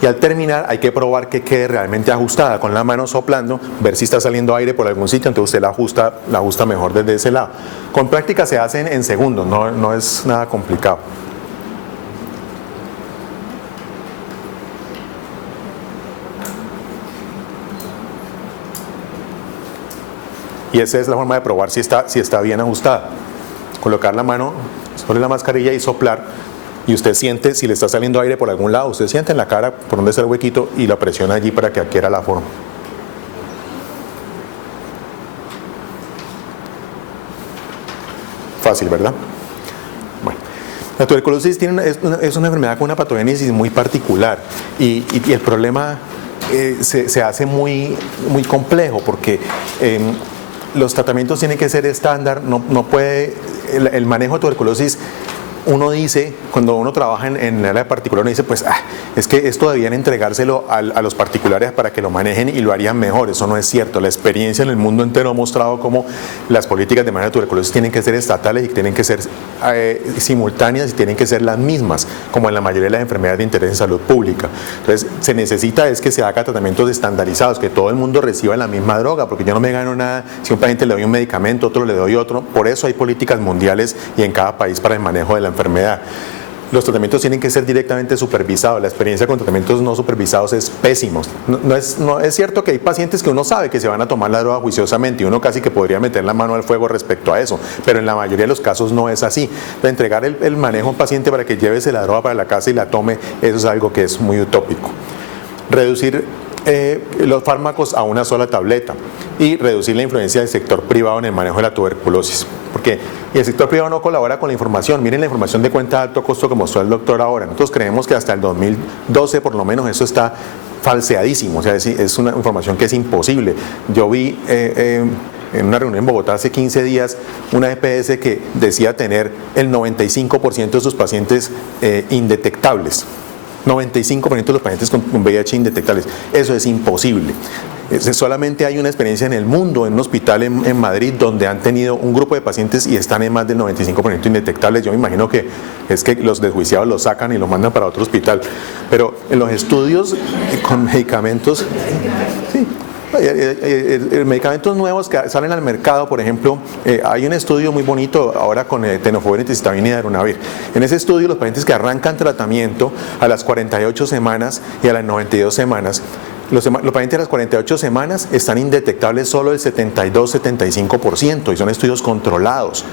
Y al terminar hay que probar que quede realmente ajustada, con la mano soplando, ver si está saliendo aire por algún sitio, entonces usted la ajusta mejor desde ese lado. Con práctica se hacen en segundos, no es nada complicado. Y esa es la forma de probar si está bien ajustada. Colocar la mano sobre la mascarilla y soplar, y usted siente si le está saliendo aire por algún lado, usted siente en la cara por donde está el huequito y la presiona allí para que adquiera la forma. Fácil, ¿verdad? Bueno, la tuberculosis es una enfermedad con una patogénesis muy particular y el problema se hace muy complejo porque los tratamientos tienen que ser estándar, no puede, el manejo de tuberculosis, uno dice, cuando uno trabaja en el área particular, uno dice, pues es que esto debían entregárselo a los particulares para que lo manejen y lo harían mejor. Eso no es cierto. La experiencia en el mundo entero ha mostrado cómo las políticas de manejo de tuberculosis tienen que ser estatales y tienen que ser simultáneas y tienen que ser las mismas, como en la mayoría de las enfermedades de interés en salud pública. Entonces, se necesita es que se haga tratamientos estandarizados, que todo el mundo reciba la misma droga, porque yo no me gano nada si a un paciente le doy un medicamento, otro le doy otro. Por eso hay políticas mundiales y en cada país para el manejo de la enfermedad. los tratamientos tienen que ser directamente supervisados. La experiencia con tratamientos no supervisados es pésimo. No es cierto que hay pacientes que uno sabe que se van a tomar la droga juiciosamente y uno casi que podría meter la mano al fuego respecto a eso, pero en la mayoría de los casos no es así. Entregar el manejo a un paciente para que llévese la droga para la casa y la tome, eso es algo que es muy utópico. Reducir los fármacos a una sola tableta y reducir la influencia del sector privado en el manejo de la tuberculosis, porque el sector privado no colabora con la información. Miren la información de cuenta de alto costo que mostró el doctor ahora. Nosotros creemos que hasta el 2012 por lo menos eso está falseadísimo, o sea, es una información que es imposible. Yo vi en una reunión en Bogotá hace 15 días una EPS que decía tener el 95% de sus pacientes indetectables. 95% de los pacientes con VIH indetectables. Eso es imposible. Solamente hay una experiencia en el mundo, en un hospital en Madrid, donde han tenido un grupo de pacientes y están en más del 95% indetectables. Yo me imagino que es que los desjuiciados los sacan y los mandan para otro hospital. Pero en los estudios con medicamentos, sí, medicamentos nuevos que salen al mercado, por ejemplo, hay un estudio muy bonito ahora con tenofovir, nitizitabina y darunavir. En ese estudio, los pacientes que arrancan tratamiento a las 48 semanas y a las 92 semanas, los pacientes de las 48 semanas están indetectables solo el 72-75% y son estudios controlados.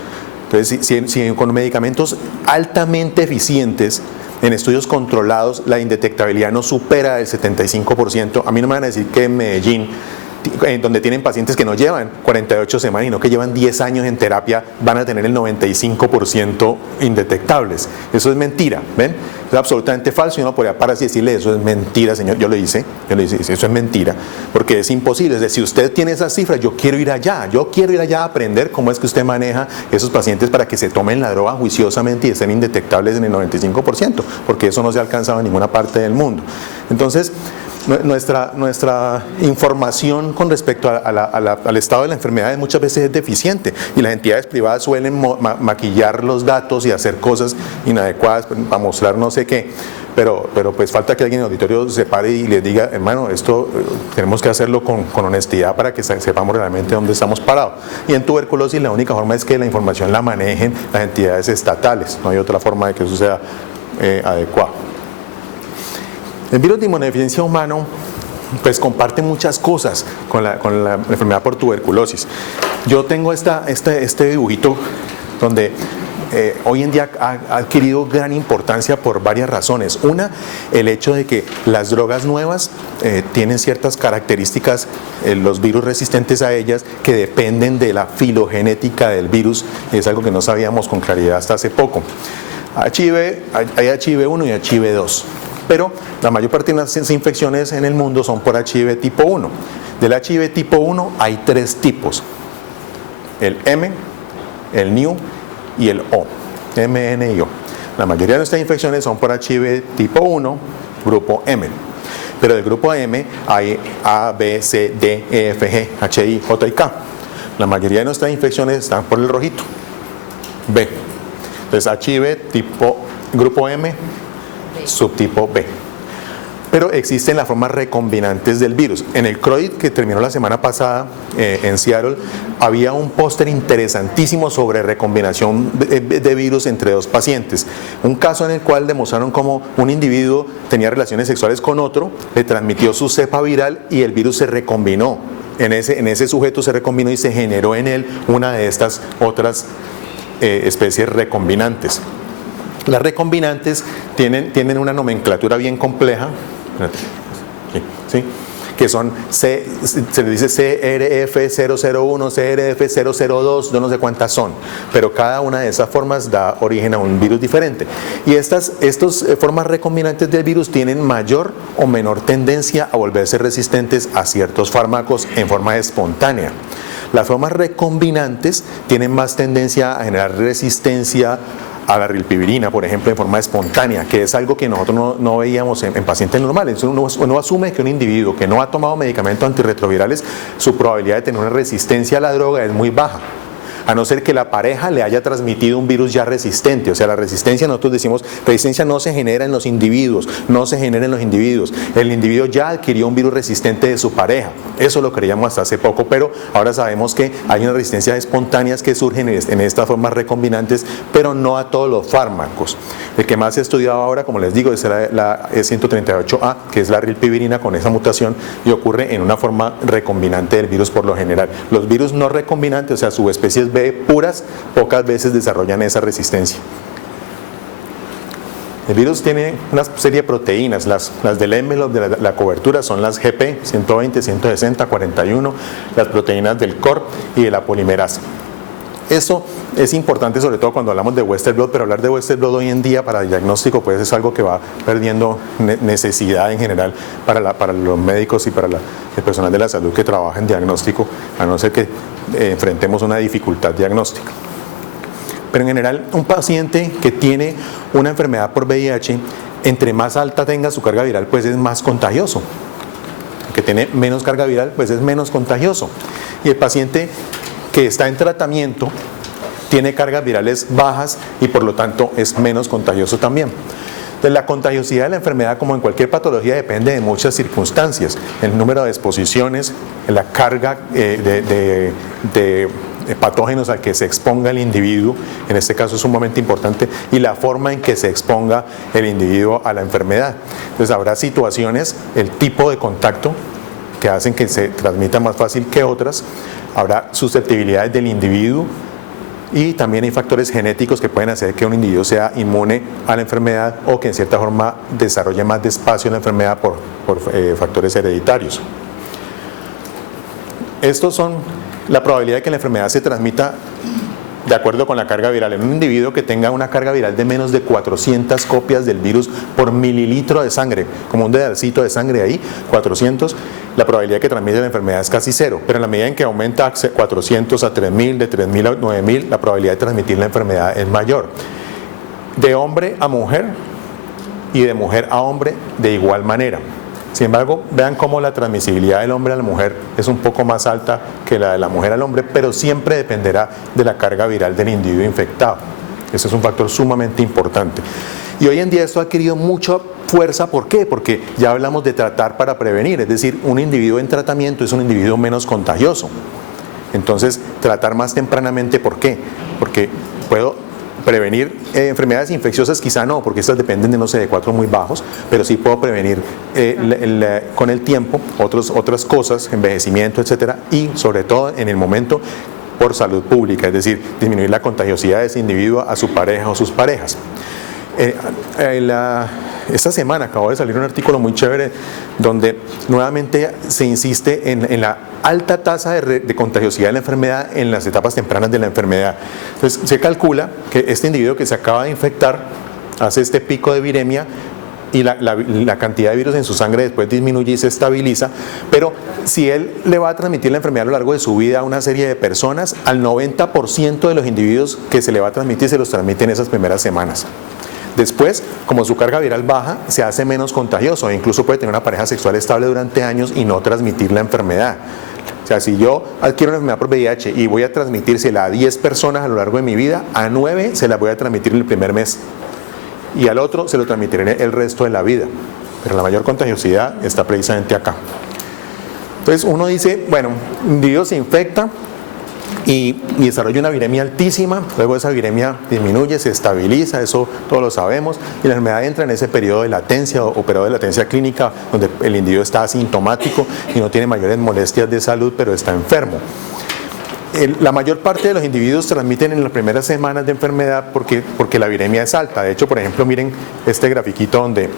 Entonces, si con medicamentos altamente eficientes, en estudios controlados, la indetectabilidad no supera el 75%. A mí no me van a decir que en Medellín, donde tienen pacientes que no llevan 48 semanas, sino que llevan 10 años en terapia, van a tener el 95% indetectables. Eso es mentira, ¿ven? Es absolutamente falso y uno podría parar y decirle, eso es mentira, señor, yo lo hice, eso es mentira, porque es imposible. Es decir, si usted tiene esas cifras, yo quiero ir allá a aprender cómo es que usted maneja esos pacientes para que se tomen la droga juiciosamente y estén indetectables en el 95%, porque eso no se ha alcanzado en ninguna parte del mundo. Entonces, nuestra información con respecto al estado de la enfermedad muchas veces es deficiente y las entidades privadas suelen maquillar los datos y hacer cosas inadecuadas para mostrar no sé qué, pero pues falta que alguien en el auditorio se pare y les diga, hermano, esto tenemos que hacerlo con honestidad para que sepamos realmente dónde estamos parados. Y en tuberculosis la única forma es que la información la manejen las entidades estatales, no hay otra forma de que eso sea adecuado. El virus de inmunodeficiencia humano pues comparte muchas cosas con la enfermedad por tuberculosis. Yo tengo este dibujito donde hoy en día ha adquirido gran importancia por varias razones. Una, el hecho de que las drogas nuevas tienen ciertas características, los virus resistentes a ellas, que dependen de la filogenética del virus. Es algo que no sabíamos con claridad hasta hace poco. Hay HIV1 y HIV2. Pero la mayor parte de las infecciones en el mundo son por HIV tipo 1. Del HIV tipo 1 hay 3 tipos: el M, el NU y el O, M, N y O. La mayoría de nuestras infecciones son por HIV tipo 1, grupo M. Pero del grupo M hay A, B, C, D, E, F, G, H, I, J y K. La mayoría de nuestras infecciones están por el rojito, B. Entonces HIV tipo grupo M, subtipo B. Pero existen las formas recombinantes del virus. En el CROID, que terminó la semana pasada en Seattle, había un póster interesantísimo sobre recombinación de virus entre 2 pacientes. Un caso en el cual demostraron cómo un individuo tenía relaciones sexuales con otro, le transmitió su cepa viral y el virus se recombinó. En ese sujeto se recombinó y se generó en él una de estas otras especies recombinantes. Las recombinantes tienen una nomenclatura bien compleja, ¿sí? Que son, se le dice CRF001, CRF002, yo no sé cuántas son, pero cada una de esas formas da origen a un virus diferente. Y estas formas recombinantes del virus tienen mayor o menor tendencia a volverse resistentes a ciertos fármacos en forma espontánea. Las formas recombinantes tienen más tendencia a generar resistencia a la rilpivirina, por ejemplo, en forma espontánea, que es algo que nosotros no veíamos en pacientes normales. Uno asume que un individuo que no ha tomado medicamentos antirretrovirales, su probabilidad de tener una resistencia a la droga es muy baja. a no ser que la pareja le haya transmitido un virus ya resistente. O sea, la resistencia, nosotros decimos, resistencia no se genera en los individuos, no se genera en los individuos. El individuo ya adquirió un virus resistente de su pareja. Eso lo creíamos hasta hace poco, pero ahora sabemos que hay unas resistencias espontáneas que surgen en estas formas recombinantes, pero no a todos los fármacos. El que más se ha estudiado ahora, como les digo, es la E138A, que es la rilpivirina con esa mutación, y ocurre en una forma recombinante del virus por lo general. Los virus no recombinantes, o sea, subespecies B puras, pocas veces desarrollan esa resistencia. El virus tiene una serie de proteínas, las del envelope de la cobertura son las GP, 120, 160, 41, las proteínas del COR y de la polimerasa. Eso es importante sobre todo cuando hablamos de Western blot, pero hablar de Western blot hoy en día para el diagnóstico pues es algo que va perdiendo necesidad en general para los médicos y para el personal de la salud que trabaja en diagnóstico, a no ser que enfrentemos una dificultad diagnóstica. Pero en general, un paciente que tiene una enfermedad por VIH, entre más alta tenga su carga viral, pues es más contagioso. El que tiene menos carga viral, pues es menos contagioso. Y el paciente que está en tratamiento tiene cargas virales bajas y por lo tanto es menos contagioso también. Entonces, la contagiosidad de la enfermedad, como en cualquier patología, depende de muchas circunstancias. El número de exposiciones, la carga de patógenos al que se exponga el individuo, en este caso es sumamente importante, y la forma en que se exponga el individuo a la enfermedad. Entonces habrá situaciones, el tipo de contacto que hacen que se transmita más fácil que otras, habrá susceptibilidades del individuo y también hay factores genéticos que pueden hacer que un individuo sea inmune a la enfermedad o que en cierta forma desarrolle más despacio la enfermedad por factores hereditarios. Estos son la probabilidad de que la enfermedad se transmita de acuerdo con la carga viral. En un individuo que tenga una carga viral de menos de 400 copias del virus por mililitro de sangre, como un dedalcito de sangre ahí, 400, la probabilidad de que transmita la enfermedad es casi cero. Pero en la medida en que aumenta 400 a 3000, de 3000 a 9000, la probabilidad de transmitir la enfermedad es mayor. De hombre a mujer y de mujer a hombre de igual manera. Sin embargo, vean cómo la transmisibilidad del hombre a la mujer es un poco más alta que la de la mujer al hombre, pero siempre dependerá de la carga viral del individuo infectado. Ese es un factor sumamente importante. Y hoy en día esto ha adquirido mucha fuerza. ¿Por qué? Porque ya hablamos de tratar para prevenir, es decir, un individuo en tratamiento es un individuo menos contagioso. Entonces, tratar más tempranamente, ¿por qué? Porque puedo prevenir enfermedades infecciosas, quizá no, porque estas dependen de unos CD4 muy bajos, pero sí puedo prevenir con el tiempo otras cosas, envejecimiento, etcétera, y sobre todo en el momento por salud pública, es decir, disminuir la contagiosidad de ese individuo a su pareja o sus parejas. Esta semana acabó de salir un artículo muy chévere donde nuevamente se insiste en la alta tasa de contagiosidad de la enfermedad en las etapas tempranas de la enfermedad. Entonces se calcula que este individuo que se acaba de infectar hace este pico de viremia y la cantidad de virus en su sangre después disminuye y se estabiliza, pero si él le va a transmitir la enfermedad a lo largo de su vida a una serie de personas, al 90% de los individuos que se le va a transmitir se los transmite en esas primeras semanas. Después, como su carga viral baja, se hace menos contagioso e incluso puede tener una pareja sexual estable durante años y no transmitir la enfermedad. O sea, si yo adquiero una enfermedad por VIH y voy a transmitírsela a 10 personas a lo largo de mi vida, a 9 se la voy a transmitir en el primer mes y al otro se lo transmitiré el resto de la vida. Pero la mayor contagiosidad está precisamente acá. Entonces uno dice, bueno, un individuo se infecta y desarrolla una viremia altísima, luego esa viremia disminuye, se estabiliza, eso todos lo sabemos, y la enfermedad entra en ese periodo de latencia o periodo de latencia clínica donde el individuo está asintomático y no tiene mayores molestias de salud, pero está enfermo. La mayor parte de los individuos transmiten en las primeras semanas de enfermedad porque la viremia es alta. De hecho, por ejemplo, miren este grafiquito donde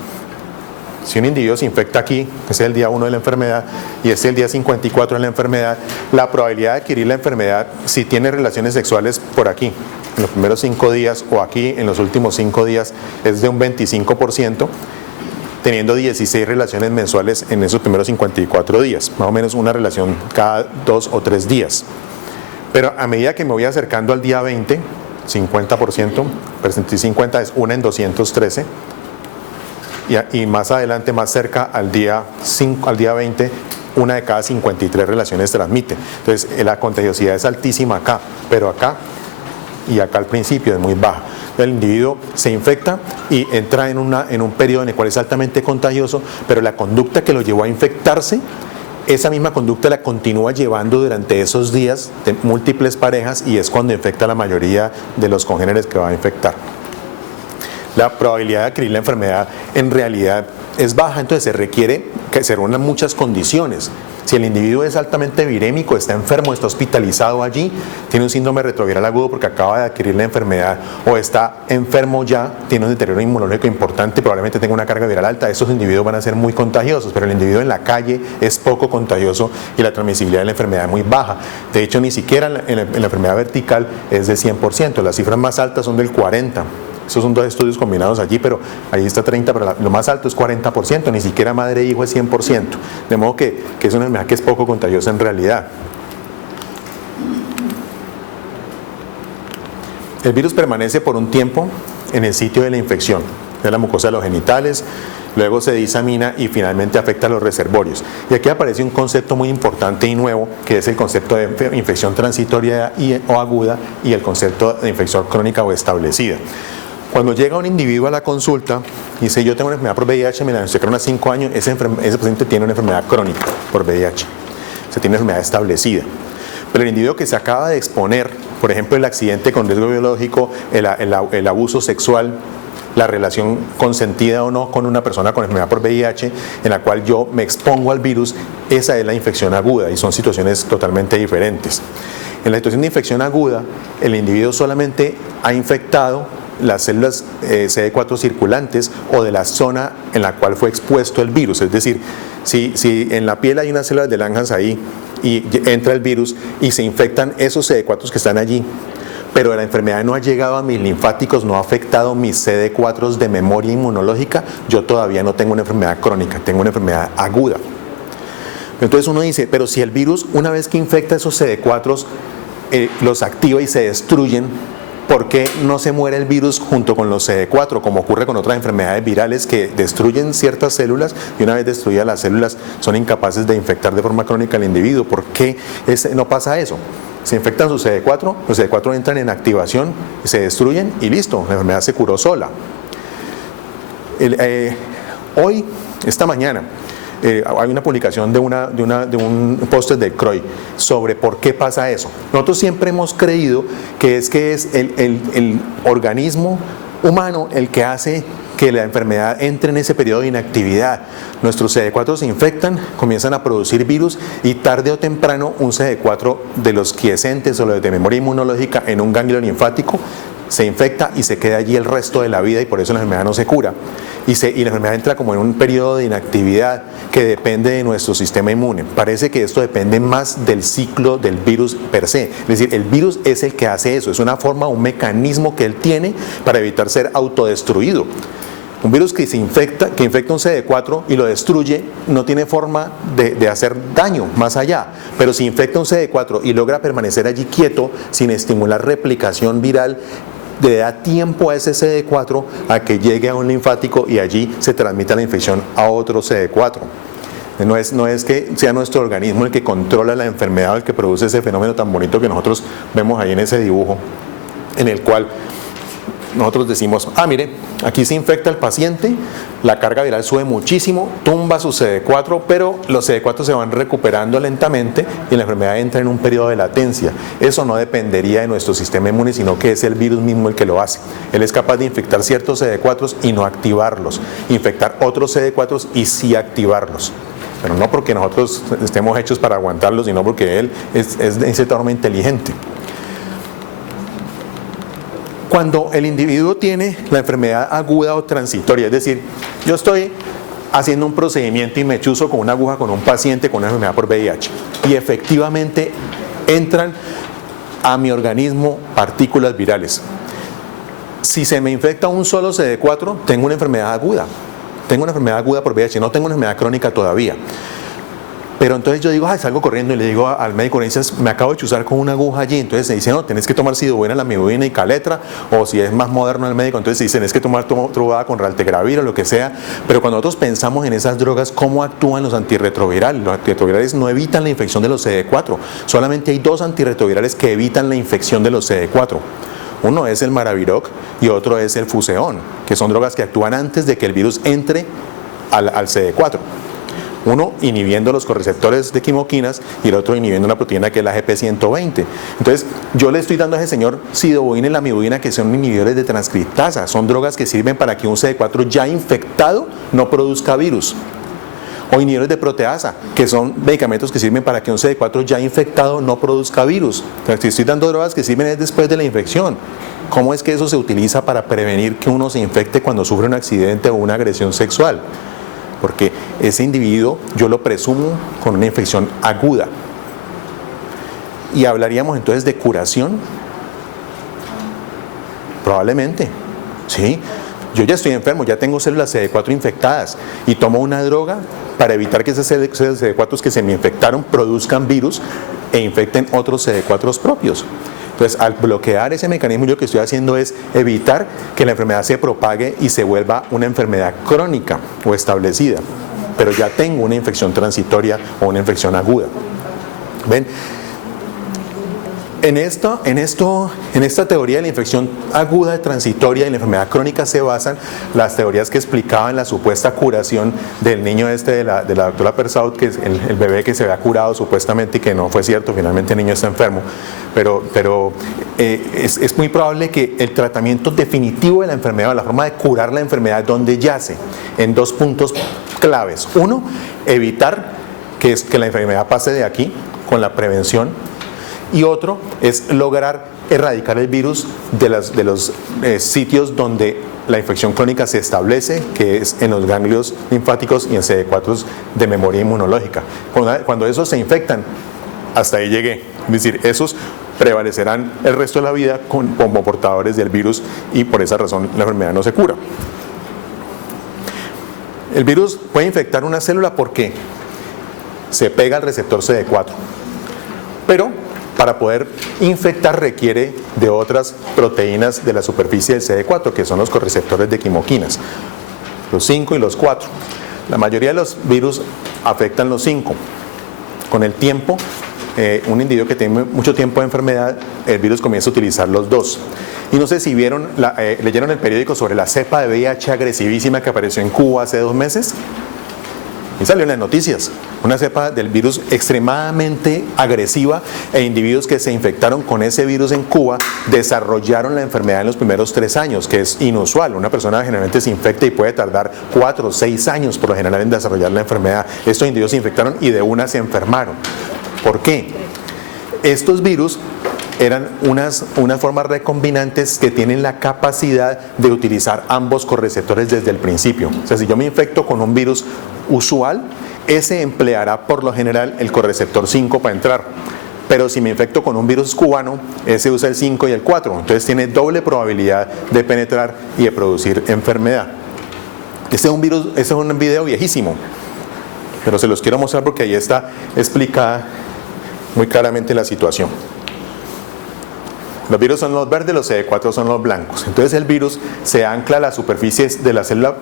si un individuo se infecta aquí, ese es el día 1 de la enfermedad y ese es el día 54 de la enfermedad, la probabilidad de adquirir la enfermedad si tiene relaciones sexuales por aquí, en los primeros 5 días o aquí en los últimos 5 días es de un 25%, teniendo 16 relaciones mensuales en esos primeros 54 días, más o menos una relación cada 2 o 3 días. Pero a medida que me voy acercando al día 20, 50%, pero 50 es una en 213, y más adelante, más cerca, al día 20, una de cada 53 relaciones transmite. Entonces la contagiosidad es altísima acá, pero acá y acá al principio es muy baja. El individuo se infecta y entra en un periodo en el cual es altamente contagioso, pero la conducta que lo llevó a infectarse, esa misma conducta la continúa llevando durante esos días de múltiples parejas y es cuando infecta a la mayoría de los congéneres que va a infectar. La probabilidad de adquirir la enfermedad en realidad es baja, entonces se requiere que se reúnan muchas condiciones. Si el individuo es altamente virémico, está enfermo, está hospitalizado allí, tiene un síndrome retroviral agudo porque acaba de adquirir la enfermedad o está enfermo ya, tiene un deterioro inmunológico importante, probablemente tenga una carga viral alta, esos individuos van a ser muy contagiosos, pero el individuo en la calle es poco contagioso y la transmisibilidad de la enfermedad es muy baja. De hecho, ni siquiera en la enfermedad vertical es de 100%, las cifras más altas son del 40%. Esos son dos estudios combinados allí, pero ahí está 30%, pero lo más alto es 40%, ni siquiera madre e hijo es 100%. De modo que es una enfermedad que es poco contagiosa en realidad. El virus permanece por un tiempo en el sitio de la infección, de la mucosa de los genitales, luego se disamina y finalmente afecta a los reservorios. Y aquí aparece un concepto muy importante y nuevo, que es el concepto de infección transitoria o aguda y el concepto de infección crónica o establecida. Cuando llega un individuo a la consulta y dice, yo tengo una enfermedad por VIH, me la diagnosticaron hace 5 años, ese paciente tiene una enfermedad crónica por VIH, se tiene una enfermedad establecida. Pero el individuo que se acaba de exponer, por ejemplo, el accidente con riesgo biológico, el abuso sexual, la relación consentida o no con una persona con enfermedad por VIH, en la cual yo me expongo al virus, esa es la infección aguda y son situaciones totalmente diferentes. En la situación de infección aguda, el individuo solamente ha infectado las células CD4 circulantes o de la zona en la cual fue expuesto el virus. Es decir, si en la piel hay unas células de Langhans ahí y entra el virus y se infectan esos CD4 que están allí, pero la enfermedad no ha llegado a mis linfáticos, no ha afectado mis CD4 de memoria inmunológica, yo todavía no tengo una enfermedad crónica, tengo una enfermedad aguda. Entonces uno dice, pero si el virus una vez que infecta esos CD4 los activa y se destruyen, ¿por qué no se muere el virus junto con los CD4, como ocurre con otras enfermedades virales que destruyen ciertas células y una vez destruidas las células son incapaces de infectar de forma crónica al individuo? ¿Por qué no pasa eso? Se infectan sus CD4, los CD4 entran en activación, se destruyen y listo, la enfermedad se curó sola. Hoy, esta mañana, hay una publicación de un póster del CROI sobre por qué pasa eso. Nosotros siempre hemos creído que es el organismo humano el que hace que la enfermedad entre en ese periodo de inactividad. Nuestros CD4 se infectan, comienzan a producir virus y tarde o temprano un CD4 de los quiescentes o los de memoria inmunológica en un ganglio linfático se infecta y se queda allí el resto de la vida y por eso la enfermedad no se cura. Y la enfermedad entra como en un periodo de inactividad que depende de nuestro sistema inmune. Parece que esto depende más del ciclo del virus per se. Es decir, el virus es el que hace eso, es una forma, un mecanismo que él tiene para evitar ser autodestruido. Un virus que infecta un CD4 y lo destruye, no tiene forma de hacer daño más allá. Pero si infecta un CD4 y logra permanecer allí quieto, sin estimular replicación viral, le da tiempo a ese CD4 a que llegue a un linfático y allí se transmita la infección a otro CD4. No es que sea nuestro organismo el que controla la enfermedad o el que produce ese fenómeno tan bonito que nosotros vemos ahí en ese dibujo, en el cual nosotros decimos, mire, aquí se infecta el paciente, la carga viral sube muchísimo, tumba su CD4, pero los CD4 se van recuperando lentamente y la enfermedad entra en un periodo de latencia. Eso no dependería de nuestro sistema inmune, sino que es el virus mismo el que lo hace. Él es capaz de infectar ciertos CD4 y no activarlos, infectar otros CD4 y sí activarlos. Pero no porque nosotros estemos hechos para aguantarlos, sino porque él es de cierta forma inteligente. Cuando el individuo tiene la enfermedad aguda o transitoria, es decir, yo estoy haciendo un procedimiento y me chuzo con una aguja con un paciente con una enfermedad por VIH y efectivamente entran a mi organismo partículas virales. Si se me infecta un solo CD4, tengo una enfermedad aguda. Tengo una enfermedad aguda por VIH, no tengo una enfermedad crónica todavía. Pero entonces yo digo, salgo corriendo y le digo al médico, me acabo de chuzar con una aguja allí. Entonces se dice, no, tenés que tomar sidobudina, lamivudina y caletra, o si es más moderno el médico, entonces se dice, tenés que tomar drogada con raltegravir o lo que sea. Pero cuando nosotros pensamos en esas drogas, ¿cómo actúan los antirretrovirales? Los antirretrovirales no evitan la infección de los CD4. Solamente hay 2 antirretrovirales que evitan la infección de los CD4. Uno es el Maraviroc y otro es el Fuseón, que son drogas que actúan antes de que el virus entre al CD4. Uno inhibiendo los correceptores de quimoquinas y el otro inhibiendo una proteína que es la GP120. Entonces, yo le estoy dando a ese señor sidobudina y lamivudina, que son inhibidores de transcriptasa. Son drogas que sirven para que un CD4 ya infectado no produzca virus. O inhibidores de proteasa, que son medicamentos que sirven para que un CD4 ya infectado no produzca virus. Entonces, si estoy dando drogas que sirven es después de la infección, ¿cómo es que eso se utiliza para prevenir que uno se infecte cuando sufre un accidente o una agresión sexual? Porque ese individuo yo lo presumo con una infección aguda. ¿Y hablaríamos entonces de curación? Probablemente, ¿sí? Yo ya estoy enfermo, ya tengo células CD4 infectadas y tomo una droga para evitar que esas CD4 que se me infectaron produzcan virus e infecten otros CD4 propios. Entonces, al bloquear ese mecanismo, yo lo que estoy haciendo es evitar que la enfermedad se propague y se vuelva una enfermedad crónica o establecida. Pero ya tengo una infección transitoria o una infección aguda. ¿Ven? En esta teoría de la infección aguda, transitoria y la enfermedad crónica se basan las teorías que explicaban la supuesta curación del niño de la doctora Persaud, que es el bebé que se había curado supuestamente y que no fue cierto, finalmente el niño está enfermo. Pero es muy probable que el tratamiento definitivo de la enfermedad, la forma de curar la enfermedad, donde yace en 2 puntos claves. Uno, evitar que la enfermedad pase de aquí con la prevención. Y otro es lograr erradicar el virus de los sitios donde la infección crónica se establece, que es en los ganglios linfáticos y en CD4 de memoria inmunológica. Cuando esos se infectan, hasta ahí llegué. Es decir, esos prevalecerán el resto de la vida como portadores del virus y por esa razón la enfermedad no se cura. El virus puede infectar una célula porque se pega al receptor CD4, pero para poder infectar requiere de otras proteínas de la superficie del CD4, que son los correceptores de quimoquinas, los 5 y los 4. La mayoría de los virus afectan los 5. Con el tiempo, un individuo que tiene mucho tiempo de enfermedad, el virus comienza a utilizar los 2. Y no sé si leyeron el periódico sobre la cepa de VIH agresivísima que apareció en Cuba hace 2 meses. Y salió en las noticias, una cepa del virus extremadamente agresiva, e individuos que se infectaron con ese virus en Cuba desarrollaron la enfermedad en los primeros 3 años, que es inusual. Una persona generalmente se infecta y puede tardar 4 o 6 años por lo general en desarrollar la enfermedad. Estos individuos se infectaron y de una se enfermaron. ¿Por qué? Estos virus eran unas formas recombinantes que tienen la capacidad de utilizar ambos correceptores desde el principio. O sea, si yo me infecto con un virus usual, ese empleará por lo general el correceptor 5 para entrar. Pero si me infecto con un virus cubano, ese usa el 5 y el 4. Entonces tiene doble probabilidad de penetrar y de producir enfermedad. Este es un video viejísimo, pero se los quiero mostrar porque ahí está explicada muy claramente la situación. Los virus son los verdes, los CD4 son los blancos. Entonces el virus se ancla a la superficie de la célula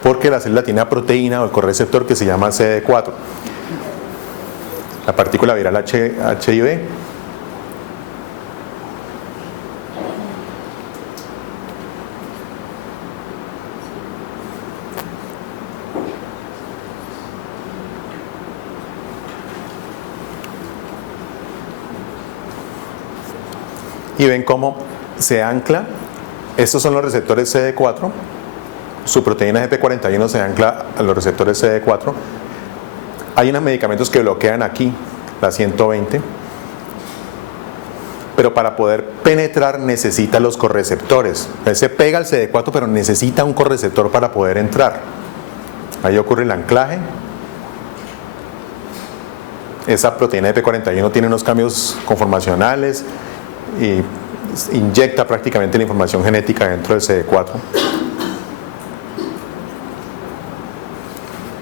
porque la célula tiene una proteína o el correceptor que se llama CD4. La partícula viral HIV. Y ven cómo se ancla. Estos son los receptores CD4. Su proteína GP41 se ancla a los receptores CD4. Hay unos medicamentos que bloquean aquí, la 120. Pero para poder penetrar necesita los correceptores. Él se pega al CD4, pero necesita un correceptor para poder entrar. Ahí ocurre el anclaje. Esa proteína GP41 tiene unos cambios conformacionales y inyecta prácticamente la información genética dentro del CD4,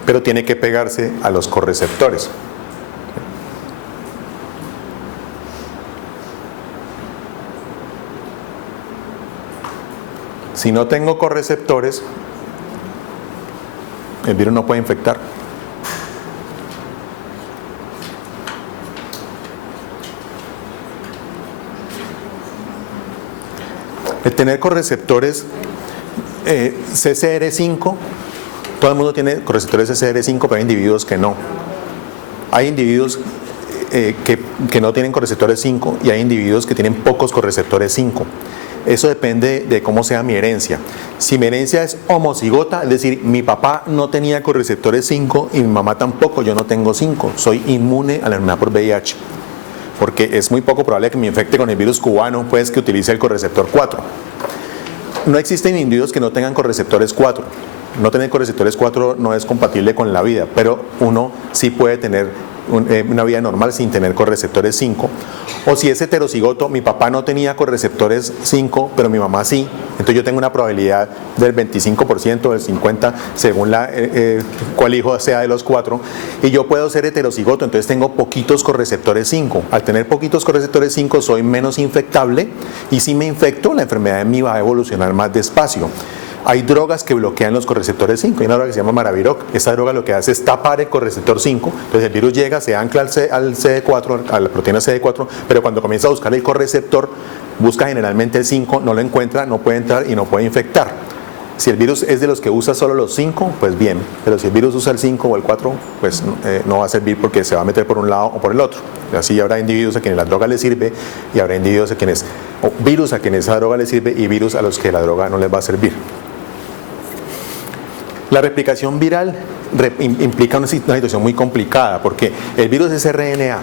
pero tiene que pegarse a los correceptores. si no tengo correceptores, el virus no puede infectar. El tener correceptores CCR5, todo el mundo tiene correceptores CCR5, pero hay individuos que no. Hay individuos que no tienen correceptores 5 y hay individuos que tienen pocos correceptores 5. Eso depende de cómo sea mi herencia. Si mi herencia es homocigota, es decir, mi papá no tenía correceptores 5 y mi mamá tampoco, yo no tengo 5, soy inmune a la enfermedad por VIH. Porque es muy poco probable que me infecte con el virus cubano, pues que utilice el correceptor 4. No existen individuos que no tengan correceptores 4. No tener correceptores 4 no es compatible con la vida, pero uno sí puede tener una vida normal sin tener correceptores 5. O si es heterocigoto, mi papá no tenía correceptores 5, pero mi mamá sí. Entonces yo tengo una probabilidad del 25%, del 50%, según cuál hijo sea de los 4. Y yo puedo ser heterocigoto, entonces tengo poquitos correceptores 5. Al tener poquitos correceptores 5 soy menos infectable y si me infecto, la enfermedad en mí va a evolucionar más despacio. Hay drogas que bloquean los correceptores 5. Hay una droga que se llama Maraviroc. Esta droga lo que hace es tapar el correceptor 5. Entonces el virus llega, se ancla al CD4, a la proteína CD4, pero cuando comienza a buscar el correceptor, busca generalmente el 5, no lo encuentra, no puede entrar y no puede infectar. Si el virus es de los que usa solo los 5, pues bien. Pero si el virus usa el 5 o el 4, pues no va a servir porque se va a meter por un lado o por el otro. Así habrá individuos a quienes la droga les sirve y habrá individuos a quienes, o virus a quienes esa droga les sirve y virus a los que la droga no les va a servir. La replicación viral implica una situación muy complicada porque el virus es RNA.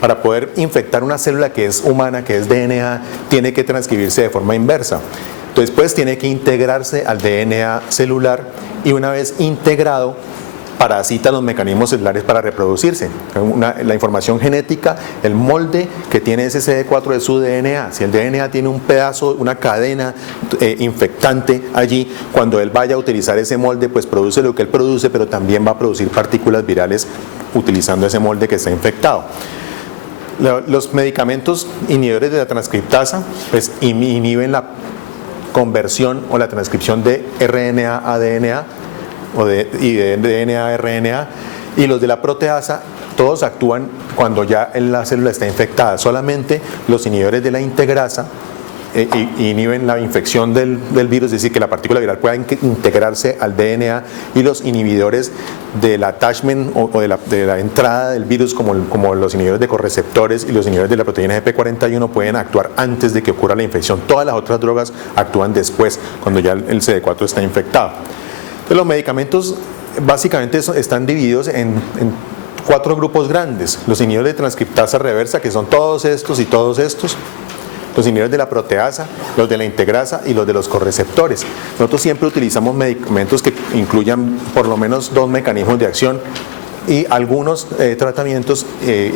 Para poder infectar una célula que es humana, que es DNA, tiene que transcribirse de forma inversa. Entonces, pues tiene que integrarse al DNA celular y una vez integrado, parasita los mecanismos celulares para reproducirse. La información genética, el molde que tiene ese CD4 es su DNA. Si el DNA tiene un pedazo, una cadena infectante allí, cuando él vaya a utilizar ese molde, pues produce lo que él produce, pero también va a producir partículas virales utilizando ese molde que está infectado. Los medicamentos inhibidores de la transcriptasa pues inhiben la conversión o la transcripción de RNA a DNA y de DNA a RNA, y los de la proteasa todos actúan cuando ya la célula está infectada. Solamente los inhibidores de la integrasa inhiben la infección del virus, es decir, que la partícula viral pueda integrarse al DNA, y los inhibidores del attachment o de la entrada del virus, como los inhibidores de correceptores y los inhibidores de la proteína GP41, pueden actuar antes de que ocurra la infección. Todas las otras drogas actúan después, cuando ya el CD4 está infectado. Entonces, los medicamentos básicamente están divididos en 4 grupos grandes. Los inhibidores de transcriptasa reversa, que son todos estos y todos estos. Los inhibidores de la proteasa, los de la integrasa y los de los correceptores. Nosotros siempre utilizamos medicamentos que incluyan por lo menos 2 mecanismos de acción, y algunos tratamientos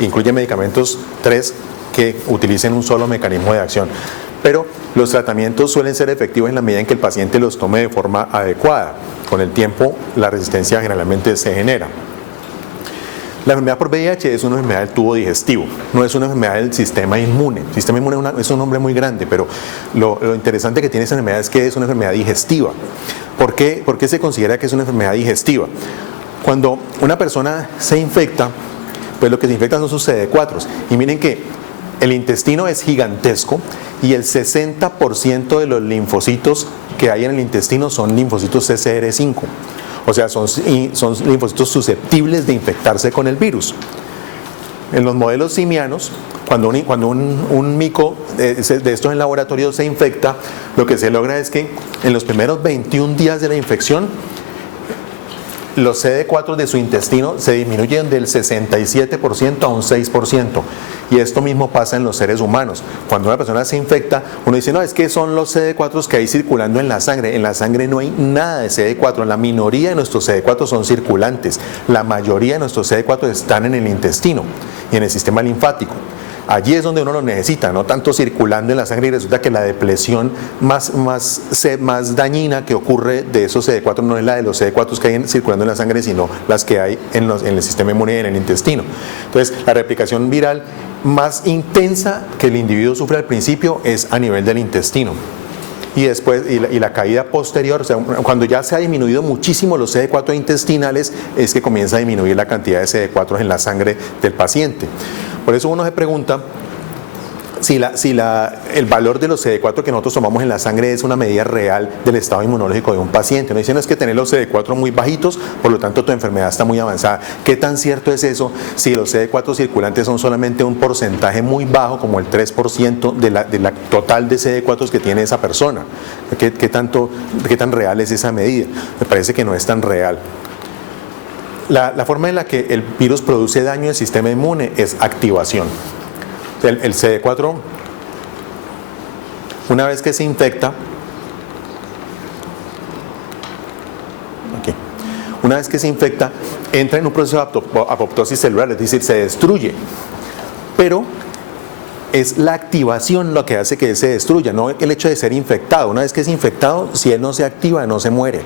incluyen medicamentos 3 que utilicen un solo mecanismo de acción. Pero los tratamientos suelen ser efectivos en la medida en que el paciente los tome de forma adecuada. Con el tiempo, la resistencia generalmente se genera. La enfermedad por VIH es una enfermedad del tubo digestivo, no es una enfermedad del sistema inmune. El sistema inmune es un nombre muy grande, pero lo interesante que tiene esa enfermedad es que es una enfermedad digestiva. ¿Por qué se considera que es una enfermedad digestiva? Cuando una persona se infecta, pues lo que se infecta son sus CD4. Y miren que el intestino es gigantesco y el 60% de los linfocitos que hay en el intestino son linfocitos CCR5. O sea, son linfocitos susceptibles de infectarse con el virus. En los modelos simianos, cuando un mico de estos en laboratorio se infecta, lo que se logra es que en los primeros 21 días de la infección, los CD4 de su intestino se disminuyen del 67% a un 6%. Y esto mismo pasa en los seres humanos. Cuando una persona se infecta, uno dice, no, es que son los CD4 que hay circulando en la sangre. En la sangre no hay nada de CD4. La minoría de nuestros CD4 son circulantes. La mayoría de nuestros CD4 están en el intestino y en el sistema linfático. Allí es donde uno lo necesita, no tanto circulando en la sangre, y resulta que la depresión más dañina que ocurre de esos CD4 no es la de los CD4 que hay circulando en la sangre, sino las que hay en el sistema inmune y en el intestino. Entonces, la replicación viral más intensa que el individuo sufre al principio es a nivel del intestino. y después y la caída posterior, o sea, cuando ya se ha disminuido muchísimo los CD4 intestinales, es que comienza a disminuir la cantidad de CD4 en la sangre del paciente. Por eso uno se pregunta si el valor de los CD4 que nosotros tomamos en la sangre es una medida real del estado inmunológico de un paciente. No dicen no es que tener los CD4 muy bajitos, por lo tanto tu enfermedad está muy avanzada. ¿Qué tan cierto es eso si los CD4 circulantes son solamente un porcentaje muy bajo, como el 3% de la total de CD4 que tiene esa persona? ¿Qué tan real es esa medida? Me parece que no es tan real. La forma en la que el virus produce daño al sistema inmune es activación. El CD4, una vez que se infecta, entra en un proceso de apoptosis celular, es decir, se destruye. Pero es la activación lo que hace que se destruya, no el hecho de ser infectado. Una vez que es infectado, si él no se activa, no se muere.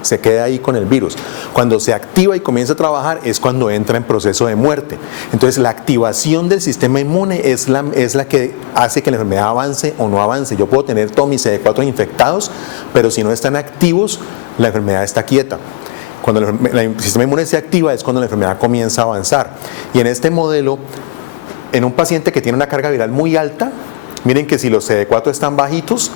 Se queda ahí con el virus. Cuando se activa y comienza a trabajar es cuando entra en proceso de muerte. Entonces la activación del sistema inmune es la que hace que la enfermedad avance o no avance. Yo puedo tener todos mis CD4 infectados, pero si no están activos, la enfermedad está quieta. Cuando el sistema inmune se activa es cuando la enfermedad comienza a avanzar. Y en este modelo, en un paciente que tiene una carga viral muy alta, miren que si los CD4 están bajitos,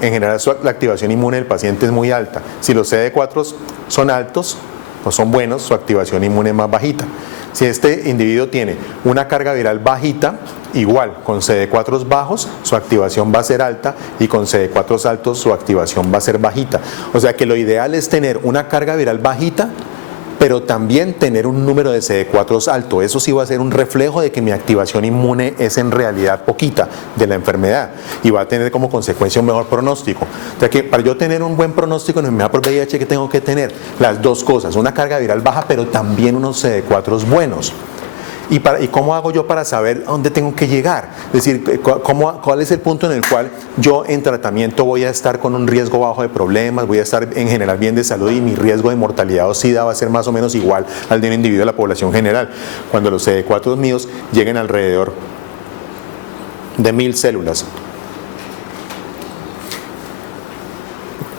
en general la activación inmune del paciente es muy alta. Si los CD4 son altos o son buenos, su activación inmune es más bajita. Si este individuo tiene una carga viral bajita, igual, con CD4 bajos, su activación va a ser alta, y con CD4 altos, su activación va a ser bajita. O sea que lo ideal es tener una carga viral bajita, pero también tener un número de CD4 alto. Eso sí va a ser un reflejo de que mi activación inmune es en realidad poquita de la enfermedad y va a tener como consecuencia un mejor pronóstico. O sea que para yo tener un buen pronóstico en enfermedad por VIH, ¿qué tengo que tener? Las dos cosas, una carga viral baja, pero también unos CD4 buenos. ¿Y cómo hago yo para saber a dónde tengo que llegar? Es decir, ¿cuál es el punto en el cual yo en tratamiento voy a estar con un riesgo bajo de problemas, voy a estar en general bien de salud y mi riesgo de mortalidad o SIDA va a ser más o menos igual al de un individuo de la población general? Cuando los CD4 míos lleguen alrededor de 1000 células.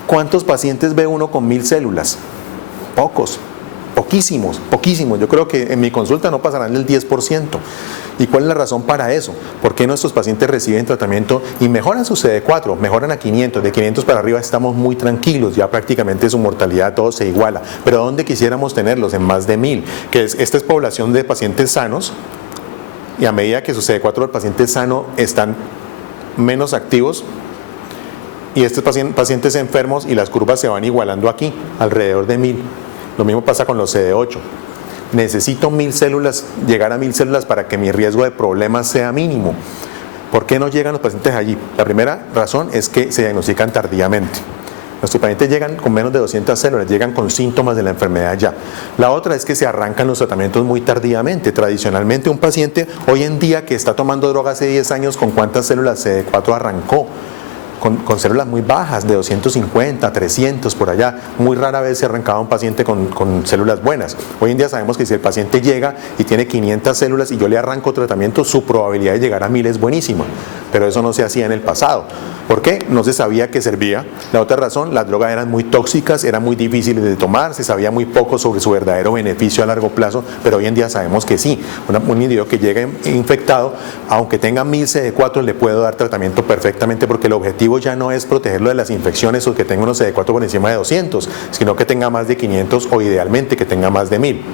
¿Cuántos pacientes ve uno con 1000 células? Pocos. Poquísimos. Yo creo que en mi consulta no pasarán del 10%. ¿Y cuál es la razón para eso? ¿Por qué nuestros pacientes reciben tratamiento y mejoran su CD4? Mejoran a 500. De 500 para arriba estamos muy tranquilos. Ya prácticamente su mortalidad todo se iguala. Pero ¿dónde quisiéramos tenerlos? En más de 1000. Esta es población de pacientes sanos. Y a medida que su CD4 del paciente sano están menos activos, y estos pacientes enfermos, y las curvas se van igualando aquí, alrededor de 1000. Lo mismo pasa con los CD8. Necesito 1000 células, llegar a 1000 células para que mi riesgo de problemas sea mínimo. ¿Por qué no llegan los pacientes allí? La primera razón es que se diagnostican tardíamente. Nuestros pacientes llegan con menos de 200 células, llegan con síntomas de la enfermedad ya. La otra es que se arrancan los tratamientos muy tardíamente. Tradicionalmente un paciente hoy en día que está tomando droga hace 10 años, ¿con cuántas células CD4 arrancó? Con células muy bajas, de 250, 300 por allá. Muy rara vez se arrancaba un paciente con células buenas. Hoy en día sabemos que si el paciente llega y tiene 500 células y yo le arranco tratamiento, su probabilidad de llegar a 1000 es buenísima. Pero eso no se hacía en el pasado. ¿Por qué? No se sabía que servía. La otra razón, las drogas eran muy tóxicas, eran muy difíciles de tomar, se sabía muy poco sobre su verdadero beneficio a largo plazo, pero hoy en día sabemos que sí. Un individuo que llega infectado, aunque tenga 1000 CD4, le puedo dar tratamiento perfectamente, porque el objetivo ya no es protegerlo de las infecciones o que tenga unos CD4 por encima de 200, sino que tenga más de 500 o idealmente que tenga más de 1000.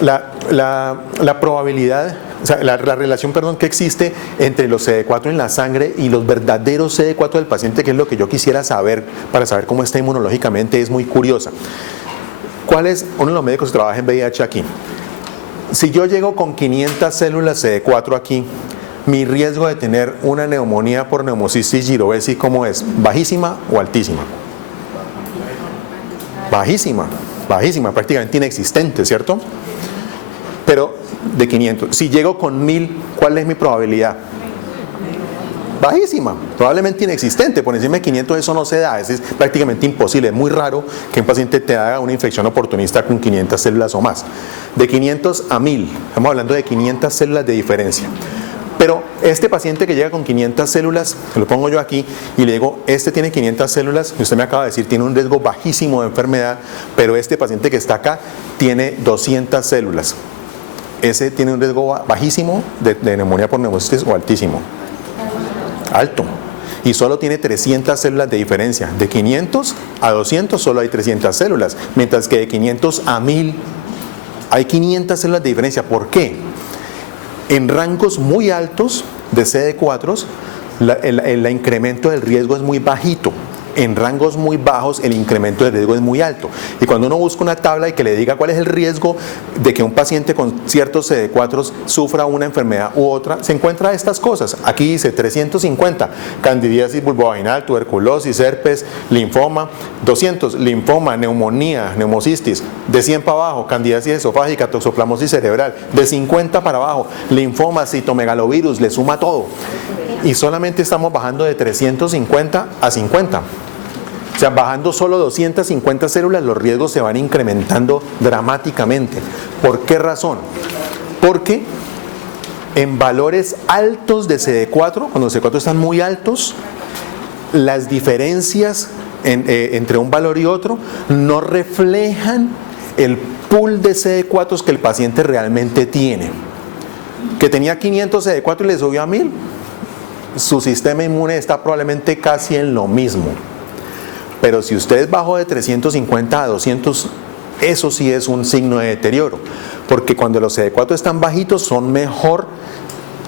La probabilidad, o sea, la relación que existe entre los CD4 en la sangre y los verdaderos CD4 del paciente, que es lo que yo quisiera saber para saber cómo está inmunológicamente, es muy curiosa. ¿Cuál es uno de los médicos que trabaja en VIH aquí? Si yo llego con 500 células CD4 aquí, mi riesgo de tener una neumonía por neumocistis girovesi, ¿cómo es? ¿Bajísima o altísima? Bajísima, prácticamente inexistente, ¿cierto? Pero de 500. Si llego con 1000, ¿cuál es mi probabilidad? Bajísima, probablemente inexistente. Por encima de 500 eso no se da, es prácticamente imposible. Es muy raro que un paciente te haga una infección oportunista con 500 células o más. De 500 a 1000, estamos hablando de 500 células de diferencia. Pero Este paciente que llega con 500 células, lo pongo yo aquí y le digo, este tiene 500 células, y usted me acaba de decir, tiene un riesgo bajísimo de enfermedad, pero este paciente que está acá tiene 200 células. Ese tiene un riesgo bajísimo de neumonía por neumocitis o altísimo. Alto. Y solo tiene 300 células de diferencia. De 500 a 200 solo hay 300 células, mientras que de 500 a 1000 hay 500 células de diferencia. ¿Por qué? En rangos muy altos de CD4, el incremento del riesgo es muy bajito. En rangos muy bajos el incremento del riesgo es muy alto. Y cuando uno busca una tabla y que le diga cuál es el riesgo de que un paciente con ciertos CD4 sufra una enfermedad u otra, se encuentra estas cosas. Aquí dice 350, candidiasis vulvovaginal, tuberculosis, herpes, linfoma. 200, linfoma, neumonía, neumocistis. De 100 para abajo, candidiasis esofágica, toxoplasmosis cerebral. De 50 para abajo, linfoma, citomegalovirus, le suma todo. Y solamente estamos bajando de 350 a 50. O sea, bajando solo 250 células, los riesgos se van incrementando dramáticamente. ¿Por qué razón? Porque en valores altos de CD4, cuando los CD4 están muy altos, las diferencias entre un valor y otro no reflejan el pool de CD4 que el paciente realmente tiene. Que tenía 500 CD4 y le subió a 1000, su sistema inmune está probablemente casi en lo mismo. Pero si usted bajó de 350 a 200, eso sí es un signo de deterioro, porque cuando los CD4 están bajitos son mejor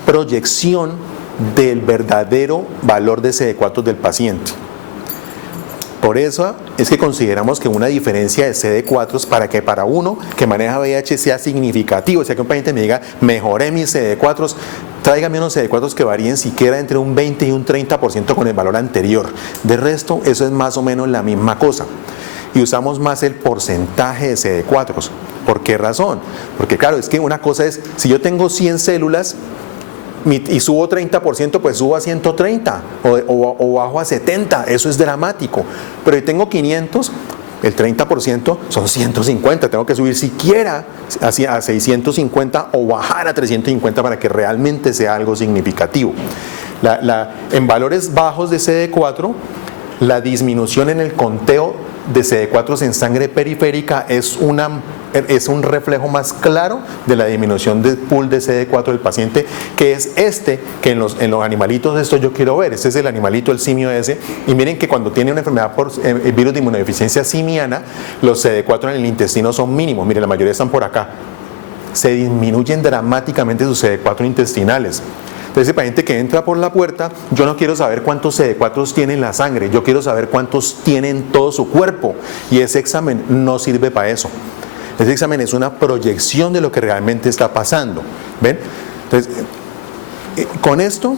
proyección del verdadero valor de CD4 del paciente. Por eso es que consideramos que una diferencia de CD4 para que para uno que maneja VIH sea significativo, o sea que un paciente me diga, mejoré mis CD4, tráigame unos CD4 que varíen siquiera entre un 20 y un 30% con el valor anterior. De resto, eso es más o menos la misma cosa. Y usamos más el porcentaje de CD4. ¿Por qué razón? Porque claro, es que una cosa es, si yo tengo 100 células, y subo 30%, pues subo a 130 o bajo a 70, eso es dramático. Pero si tengo 500, el 30% son 150, tengo que subir siquiera a 650 o bajar a 350 para que realmente sea algo significativo. En valores bajos de CD4, la disminución en el conteo de CD4 en sangre periférica es un reflejo más claro de la disminución del pool de CD4 del paciente, que es que en los animalitos esto yo quiero ver. Este es el animalito, el simio ese, y miren que cuando tiene una enfermedad por virus de inmunodeficiencia simiana, los CD4 en el intestino son mínimos. Miren, la mayoría están por acá. Se disminuyen dramáticamente sus CD4 intestinales. Entonces, el paciente que entra por la puerta, yo no quiero saber cuántos CD4 tiene en la sangre, yo quiero saber cuántos tiene en todo su cuerpo, y ese examen no sirve para eso. Ese examen es una proyección de lo que realmente está pasando. ¿Ven? Entonces, con esto,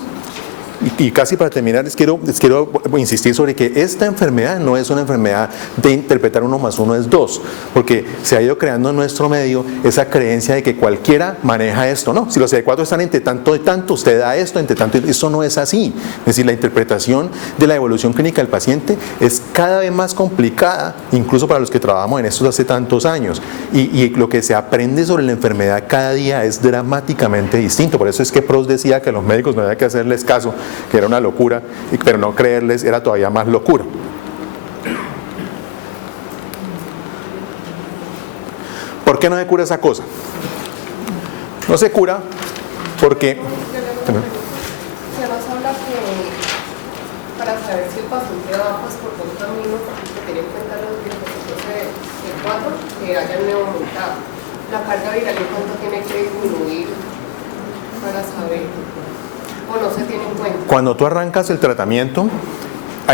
y casi para terminar, les quiero insistir sobre que esta enfermedad no es una enfermedad de interpretar 1 más 1 es 2, porque se ha ido creando en nuestro medio esa creencia de que cualquiera maneja esto. No, si los CD4 están entre tanto y tanto, usted da esto, entre tanto, eso no es así. Es decir, la interpretación de la evolución clínica del paciente es cada vez más complicada, incluso para los que trabajamos en esto hace tantos años, y lo que se aprende sobre la enfermedad cada día es dramáticamente distinto. Por eso es que Proust decía que a los médicos no había que hacerles caso, que era una locura, pero no creerles era todavía más locura. ¿Por qué no se cura esa cosa? No se cura porque... Se nos habla que para saber si el paciente va pues por buen camino, porque tener en cuenta los linfocitos C4 que hayan aumentado. La carga viral, ¿en cuánto tiene que disminuir para saber? ¿O no se tiene en cuenta? Cuando tú arrancas el tratamiento,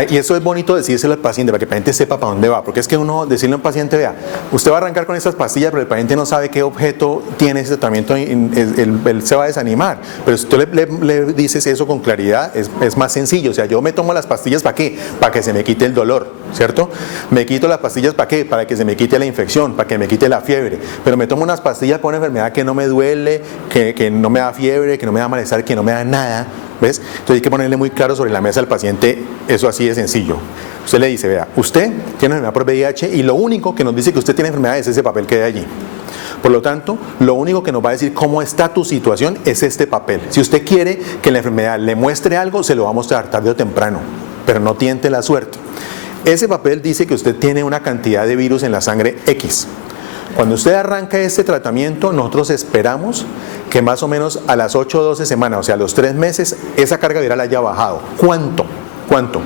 y eso es bonito decírselo al paciente para que el paciente sepa para dónde va, porque es que uno decirle a un paciente, vea, usted va a arrancar con estas pastillas, pero el paciente no sabe qué objeto tiene ese tratamiento, él se va a desanimar. Pero si tú le dices eso con claridad, es más sencillo. O sea, yo me tomo las pastillas ¿para qué? Para que se me quite el dolor, ¿cierto? Me quito las pastillas ¿para qué? Para que se me quite la infección, para que me quite la fiebre. Pero me tomo unas pastillas por una enfermedad que no me duele, que no me da fiebre, que no me da malestar, que no me da nada. ¿Ves? Entonces hay que ponerle muy claro sobre la mesa al paciente, eso así de sencillo. Usted le dice, vea, usted tiene enfermedad por VIH y lo único que nos dice que usted tiene enfermedad es ese papel que hay allí. Por lo tanto, lo único que nos va a decir cómo está tu situación es este papel. Si usted quiere que la enfermedad le muestre algo, se lo va a mostrar tarde o temprano, pero no tiente la suerte. Ese papel dice que usted tiene una cantidad de virus en la sangre X. Cuando usted arranca este tratamiento, nosotros esperamos que más o menos a las 8 o 12 semanas, o sea, a los 3 meses, esa carga viral haya bajado. ¿Cuánto? ¿Cuánto?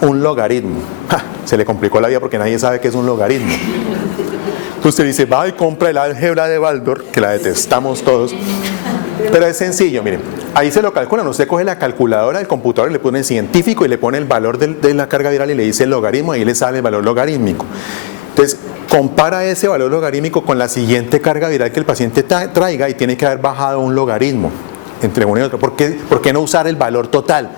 Un logaritmo. ¡Ja! Se le complicó la vida porque nadie sabe qué es un logaritmo. Usted dice, va y compra el álgebra de Baldor, que la detestamos todos. Pero es sencillo, miren, ahí se lo calculan. Usted coge la calculadora del computador y le pone el científico y le pone el valor de la carga viral y le dice el logaritmo, y ahí le sale el valor logarítmico. Entonces, compara ese valor logarítmico con la siguiente carga viral que el paciente traiga y tiene que haber bajado un logaritmo entre uno y otro. ¿Por qué no usar el valor total?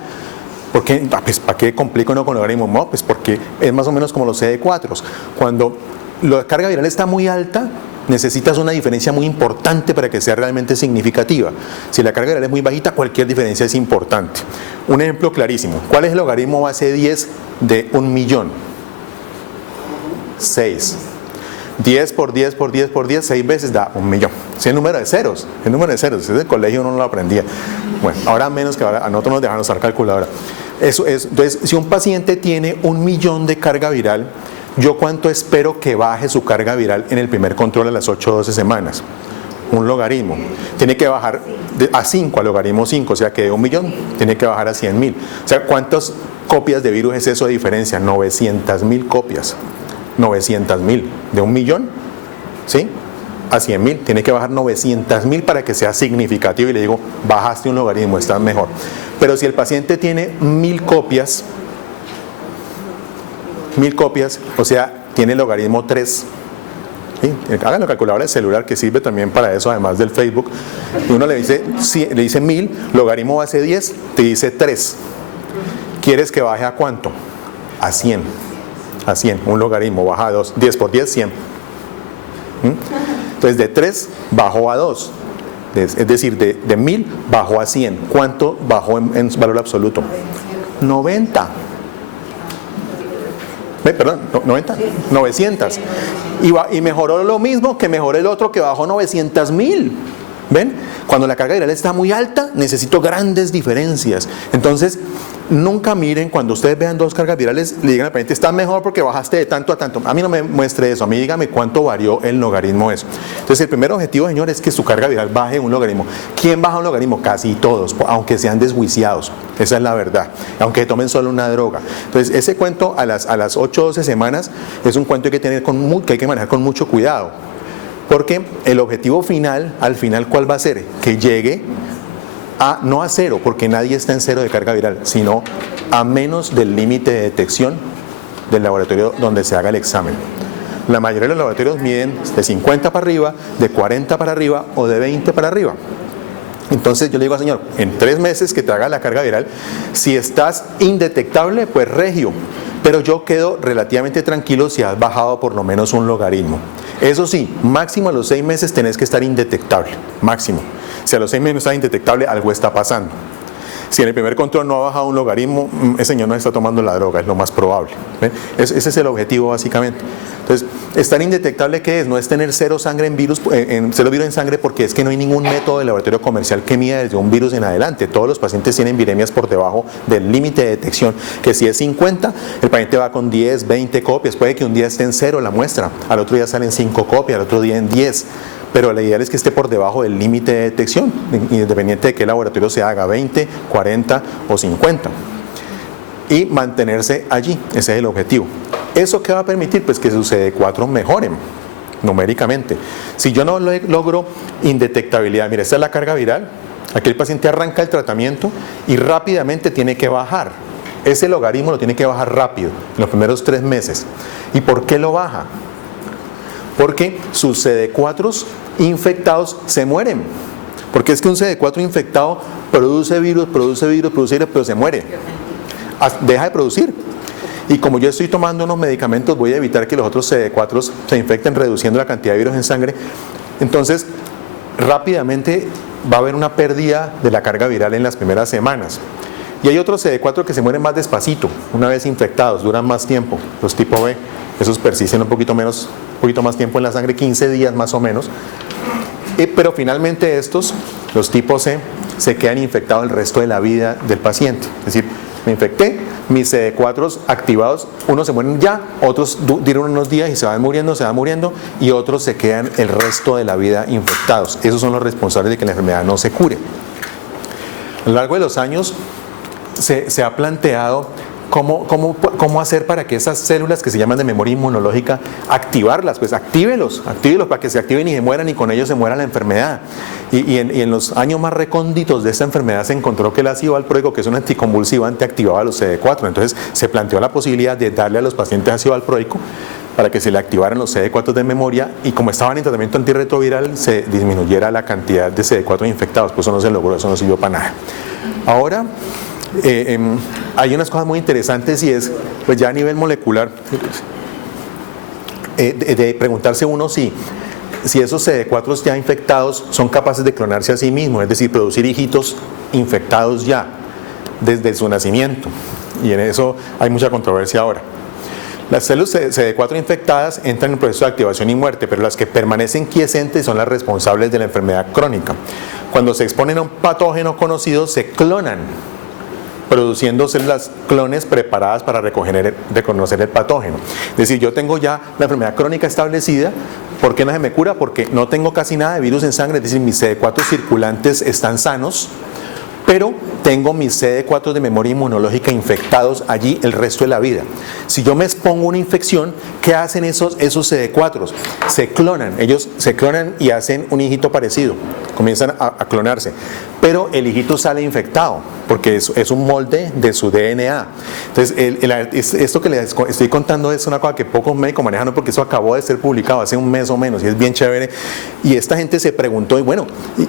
Porque, pues, ¿para qué complico uno con logaritmos? No, pues porque es más o menos como los CD4. Cuando la carga viral está muy alta, necesitas una diferencia muy importante para que sea realmente significativa. Si la carga viral es muy bajita, cualquier diferencia es importante. Un ejemplo clarísimo. ¿Cuál es el logaritmo base 10 de 1.000.000? 6. 10 por 10 por 10 por 10, 6 veces da 1.000.000. Es el número de ceros. El número de ceros. Desde el colegio uno no lo aprendía. Bueno, ahora menos, que ahora a nosotros nos dejan usar calculadora. Eso es. Entonces, si un paciente tiene 1.000.000 de carga viral, ¿yo cuánto espero que baje su carga viral en el primer control a las 8 o 12 semanas? Un logaritmo. Tiene que bajar a 5, a logaritmo 5, o sea que de 1.000.000 tiene que bajar a 100.000. O sea, ¿cuántas copias de virus es eso de diferencia? 900.000 copias. 900.000. De 1.000.000, ¿sí? A 100.000. Tiene que bajar 900.000 para que sea significativo y le digo, bajaste un logaritmo, estás mejor. Pero si el paciente tiene 1.000 copias, 1.000 copias, o sea, tiene logaritmo 3. ¿Sí? Hagan la calculadora de celular que sirve también para eso, además del Facebook. Y uno le dice 1.000, logaritmo base 10, te dice 3. ¿Quieres que baje a cuánto? A 100. A 100, un logaritmo baja a 2. 10 por 10, 100. Entonces, de 3 bajó a 2. Es decir, de 1.000 bajó a 100. ¿Cuánto bajó en valor absoluto? 90. Perdón, 90, 900. Y mejoró lo mismo que mejoró el otro que bajó 900.000. ¿Ven? Cuando la carga viral está muy alta, necesito grandes diferencias. Entonces, nunca miren, cuando ustedes vean dos cargas virales, le digan al paciente, está mejor porque bajaste de tanto a tanto. A mí no me muestre eso, a mí dígame cuánto varió el logaritmo eso. Entonces, el primer objetivo, señor, es que su carga viral baje un logaritmo. ¿Quién baja un logaritmo? Casi todos, aunque sean desjuiciados. Esa es la verdad. Aunque tomen solo una droga. Entonces, ese cuento a las 8 o 12 semanas es un cuento que hay que manejar con mucho cuidado. Porque el objetivo final, al final, ¿cuál va a ser? Que llegue no a 0, porque nadie está en 0 de carga viral, sino a menos del límite de detección del laboratorio donde se haga el examen. La mayoría de los laboratorios miden de 50 para arriba, de 40 para arriba o de 20 para arriba. Entonces yo le digo al señor, en 3 meses que te haga la carga viral, si estás indetectable, pues regio. Pero yo quedo relativamente tranquilo si has bajado por lo menos un logaritmo. Eso sí, máximo a los 6 meses tenés que estar indetectable, máximo. Si a los 6 meses no estás indetectable, algo está pasando. Si en el primer control no ha bajado un logaritmo, ese señor no está tomando la droga, es lo más probable. ¿Ven? Ese es el objetivo básicamente. Entonces, estar indetectable, ¿qué es? No es tener cero virus en sangre, porque es que no hay ningún método de laboratorio comercial que mida desde un virus en adelante. Todos los pacientes tienen viremias por debajo del límite de detección, que si es 50, el paciente va con 10, 20 copias. Puede que un día esté en 0 la muestra, al otro día salen 5 copias, al otro día en 10. Pero la idea es que esté por debajo del límite de detección, independiente de qué laboratorio se haga, 20, 40 o 50. Y mantenerse allí, ese es el objetivo. ¿Eso qué va a permitir? Pues que sus CD4 mejoren numéricamente. Si yo no logro indetectabilidad, mira, esta es la carga viral, aquí el paciente arranca el tratamiento y rápidamente tiene que bajar. Ese logaritmo lo tiene que bajar rápido, en los primeros 3 meses. ¿Y por qué lo baja? Porque sus CD4 infectados se mueren. Porque es que un CD4 infectado produce virus, pero se muere. Deja de producir. Y como yo estoy tomando unos medicamentos, voy a evitar que los otros CD4 se infecten, reduciendo la cantidad de virus en sangre. Entonces, rápidamente va a haber una pérdida de la carga viral en las primeras semanas. Y hay otros CD4 que se mueren más despacito, una vez infectados, duran más tiempo, los tipo B. Esos persisten un poquito menos poquito más tiempo en la sangre, 15 días más o menos. Pero finalmente estos, los tipos C, se quedan infectados el resto de la vida del paciente. Es decir, me infecté, mis CD4 activados, unos se mueren ya, otros duran unos días y se van muriendo, y otros se quedan el resto de la vida infectados. Esos son los responsables de que la enfermedad no se cure. A lo largo de los años se ha planteado cómo hacer para que esas células que se llaman de memoria inmunológica, activarlas, pues actívelos para que se activen y se mueran, y con ellos se muera la enfermedad. Y en los años más recónditos de esta enfermedad se encontró que el ácido valproico, que es un anticonvulsivante, activaba los CD4. Entonces se planteó la posibilidad de darle a los pacientes ácido valproico para que se le activaran los CD4 de memoria, y como estaban en tratamiento antirretroviral, se disminuyera la cantidad de CD4 infectados. Pues eso no se logró, eso no sirvió para nada. Ahora hay unas cosas muy interesantes, y es, pues ya a nivel molecular, de preguntarse uno si esos CD4 ya infectados son capaces de clonarse a sí mismos, es decir, producir hijitos infectados ya desde su nacimiento. Y en eso hay mucha controversia ahora. Las células CD4 infectadas entran en el proceso de activación y muerte, pero las que permanecen quiescentes son las responsables de la enfermedad crónica. Cuando se exponen a un patógeno conocido, se clonan, produciendo células clones preparadas para reconocer el patógeno. Es decir, yo tengo ya la enfermedad crónica establecida. ¿Por qué no se me cura? Porque no tengo casi nada de virus en sangre, es decir, mis CD4 circulantes están sanos, pero tengo mis CD4 de memoria inmunológica infectados allí el resto de la vida. Si yo me expongo a una infección, ¿qué hacen esos CD4? Se clonan, ellos se clonan y hacen un hijito parecido, comienzan a clonarse, pero el hijito sale infectado, porque es un molde de su DNA. Entonces, esto que les estoy contando es una cosa que pocos médicos manejan, porque eso acabó de ser publicado hace un mes o menos, y es bien chévere. Y esta gente se preguntó,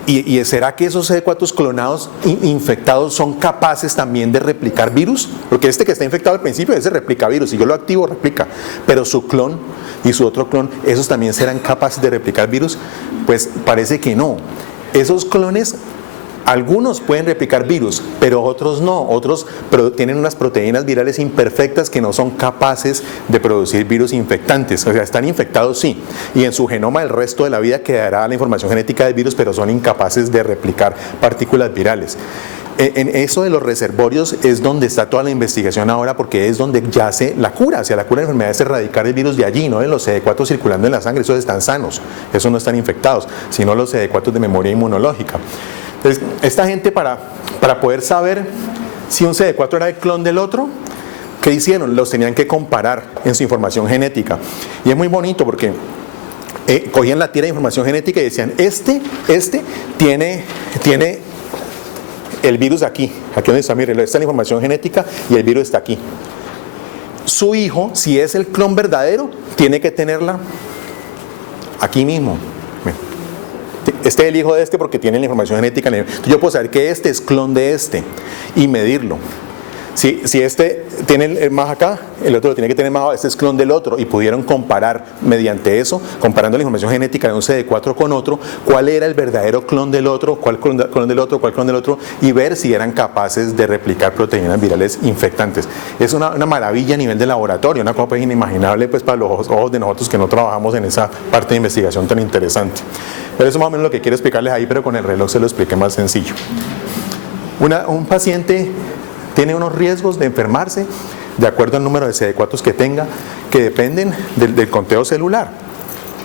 ¿y será que esos CD4 clonados infectados son capaces también de replicar virus? Porque este que está infectado al principio, ese replica virus, si yo lo activo, replica, pero su clon y su otro clon, ¿esos también serán capaces de replicar virus? Pues parece que no. Esos clones, algunos pueden replicar virus, pero otros no. Otros tienen unas proteínas virales imperfectas que no son capaces de producir virus infectantes. O sea, están infectados sí, y en su genoma el resto de la vida quedará la información genética del virus, pero son incapaces de replicar partículas virales. En eso de los reservorios es donde está toda la investigación ahora, porque es donde yace la cura. O sea, la cura de la enfermedad es erradicar el virus de allí, no de los CD4 circulando en la sangre. Esos están sanos, esos no están infectados, sino los CD4 de memoria inmunológica. Entonces, esta gente, para poder saber si un CD4 era el clon del otro, ¿qué hicieron? Los tenían que comparar en su información genética. Y es muy bonito porque cogían la tira de información genética y decían, este tiene el virus aquí donde está, miren, esta es la información genética y el virus está aquí. Su hijo, si es el clon verdadero, tiene que tenerla aquí mismo. Este es el hijo de este porque tiene la información genética. Entonces yo puedo saber que este es clon de este y medirlo. Si este tiene más acá, el otro lo tiene que tener más abajo, este es clon del otro, y pudieron comparar mediante eso, comparando la información genética de un CD4 con otro, cuál era el verdadero clon del otro, cuál clon del otro, y ver si eran capaces de replicar proteínas virales infectantes. Es una maravilla a nivel de laboratorio, una cosa inimaginable pues para los ojos de nosotros que no trabajamos en esa parte de investigación tan interesante. Pero eso es más o menos lo que quiero explicarles ahí, pero con el reloj se lo expliqué más sencillo. Un paciente tiene unos riesgos de enfermarse de acuerdo al número de CD4 que tenga, que dependen del conteo celular.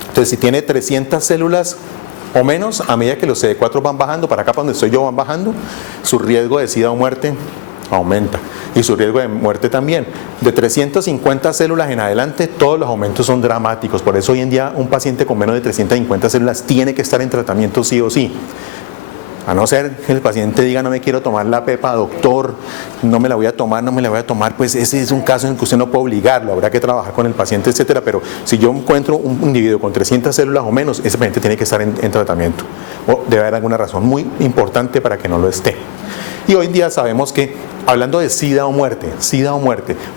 Entonces, si tiene 300 células o menos, a medida que los CD4 van bajando, para acá para donde estoy yo van bajando, su riesgo de SIDA o muerte aumenta, y su riesgo de muerte también. De 350 células en adelante, todos los aumentos son dramáticos. Por eso hoy en día un paciente con menos de 350 células tiene que estar en tratamiento sí o sí. A no ser que el paciente diga, no me quiero tomar la pepa, doctor, no me la voy a tomar, pues ese es un caso en el que usted no puede obligarlo, habrá que trabajar con el paciente, etcétera. Pero si yo encuentro un individuo con 300 células o menos, ese paciente tiene que estar en tratamiento. O debe haber alguna razón muy importante para que no lo esté. Y hoy en día sabemos que, hablando de SIDA o muerte,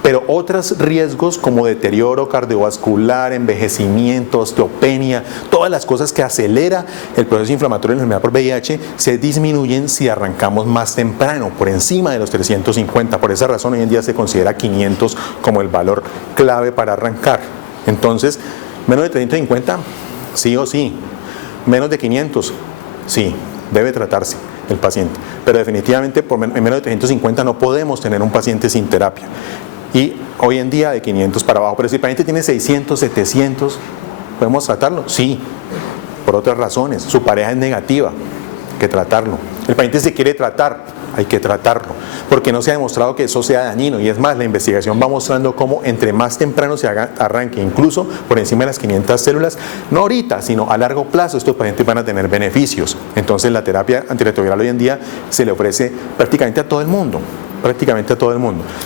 pero otros riesgos como deterioro cardiovascular, envejecimiento, osteopenia, todas las cosas que acelera el proceso inflamatorio de la enfermedad por VIH, se disminuyen si arrancamos más temprano, por encima de los 350. Por esa razón hoy en día se considera 500 como el valor clave para arrancar. Entonces, Menos de 350, sí o sí. Menos de 500, sí, debe tratarse el paciente. Pero definitivamente en menos de 350 no podemos tener un paciente sin terapia. Y hoy en día de 500 para abajo. Pero si el paciente tiene 600, 700, ¿podemos tratarlo? Sí, por otras razones. Su pareja es negativa, hay que tratarlo. El paciente se quiere tratar, hay que tratarlo, porque no se ha demostrado que eso sea dañino. Y es más, la investigación va mostrando cómo entre más temprano se arranque, incluso por encima de las 500 células, no ahorita, sino a largo plazo, estos pacientes van a tener beneficios. Entonces la terapia antirretroviral hoy en día se le ofrece prácticamente a todo el mundo,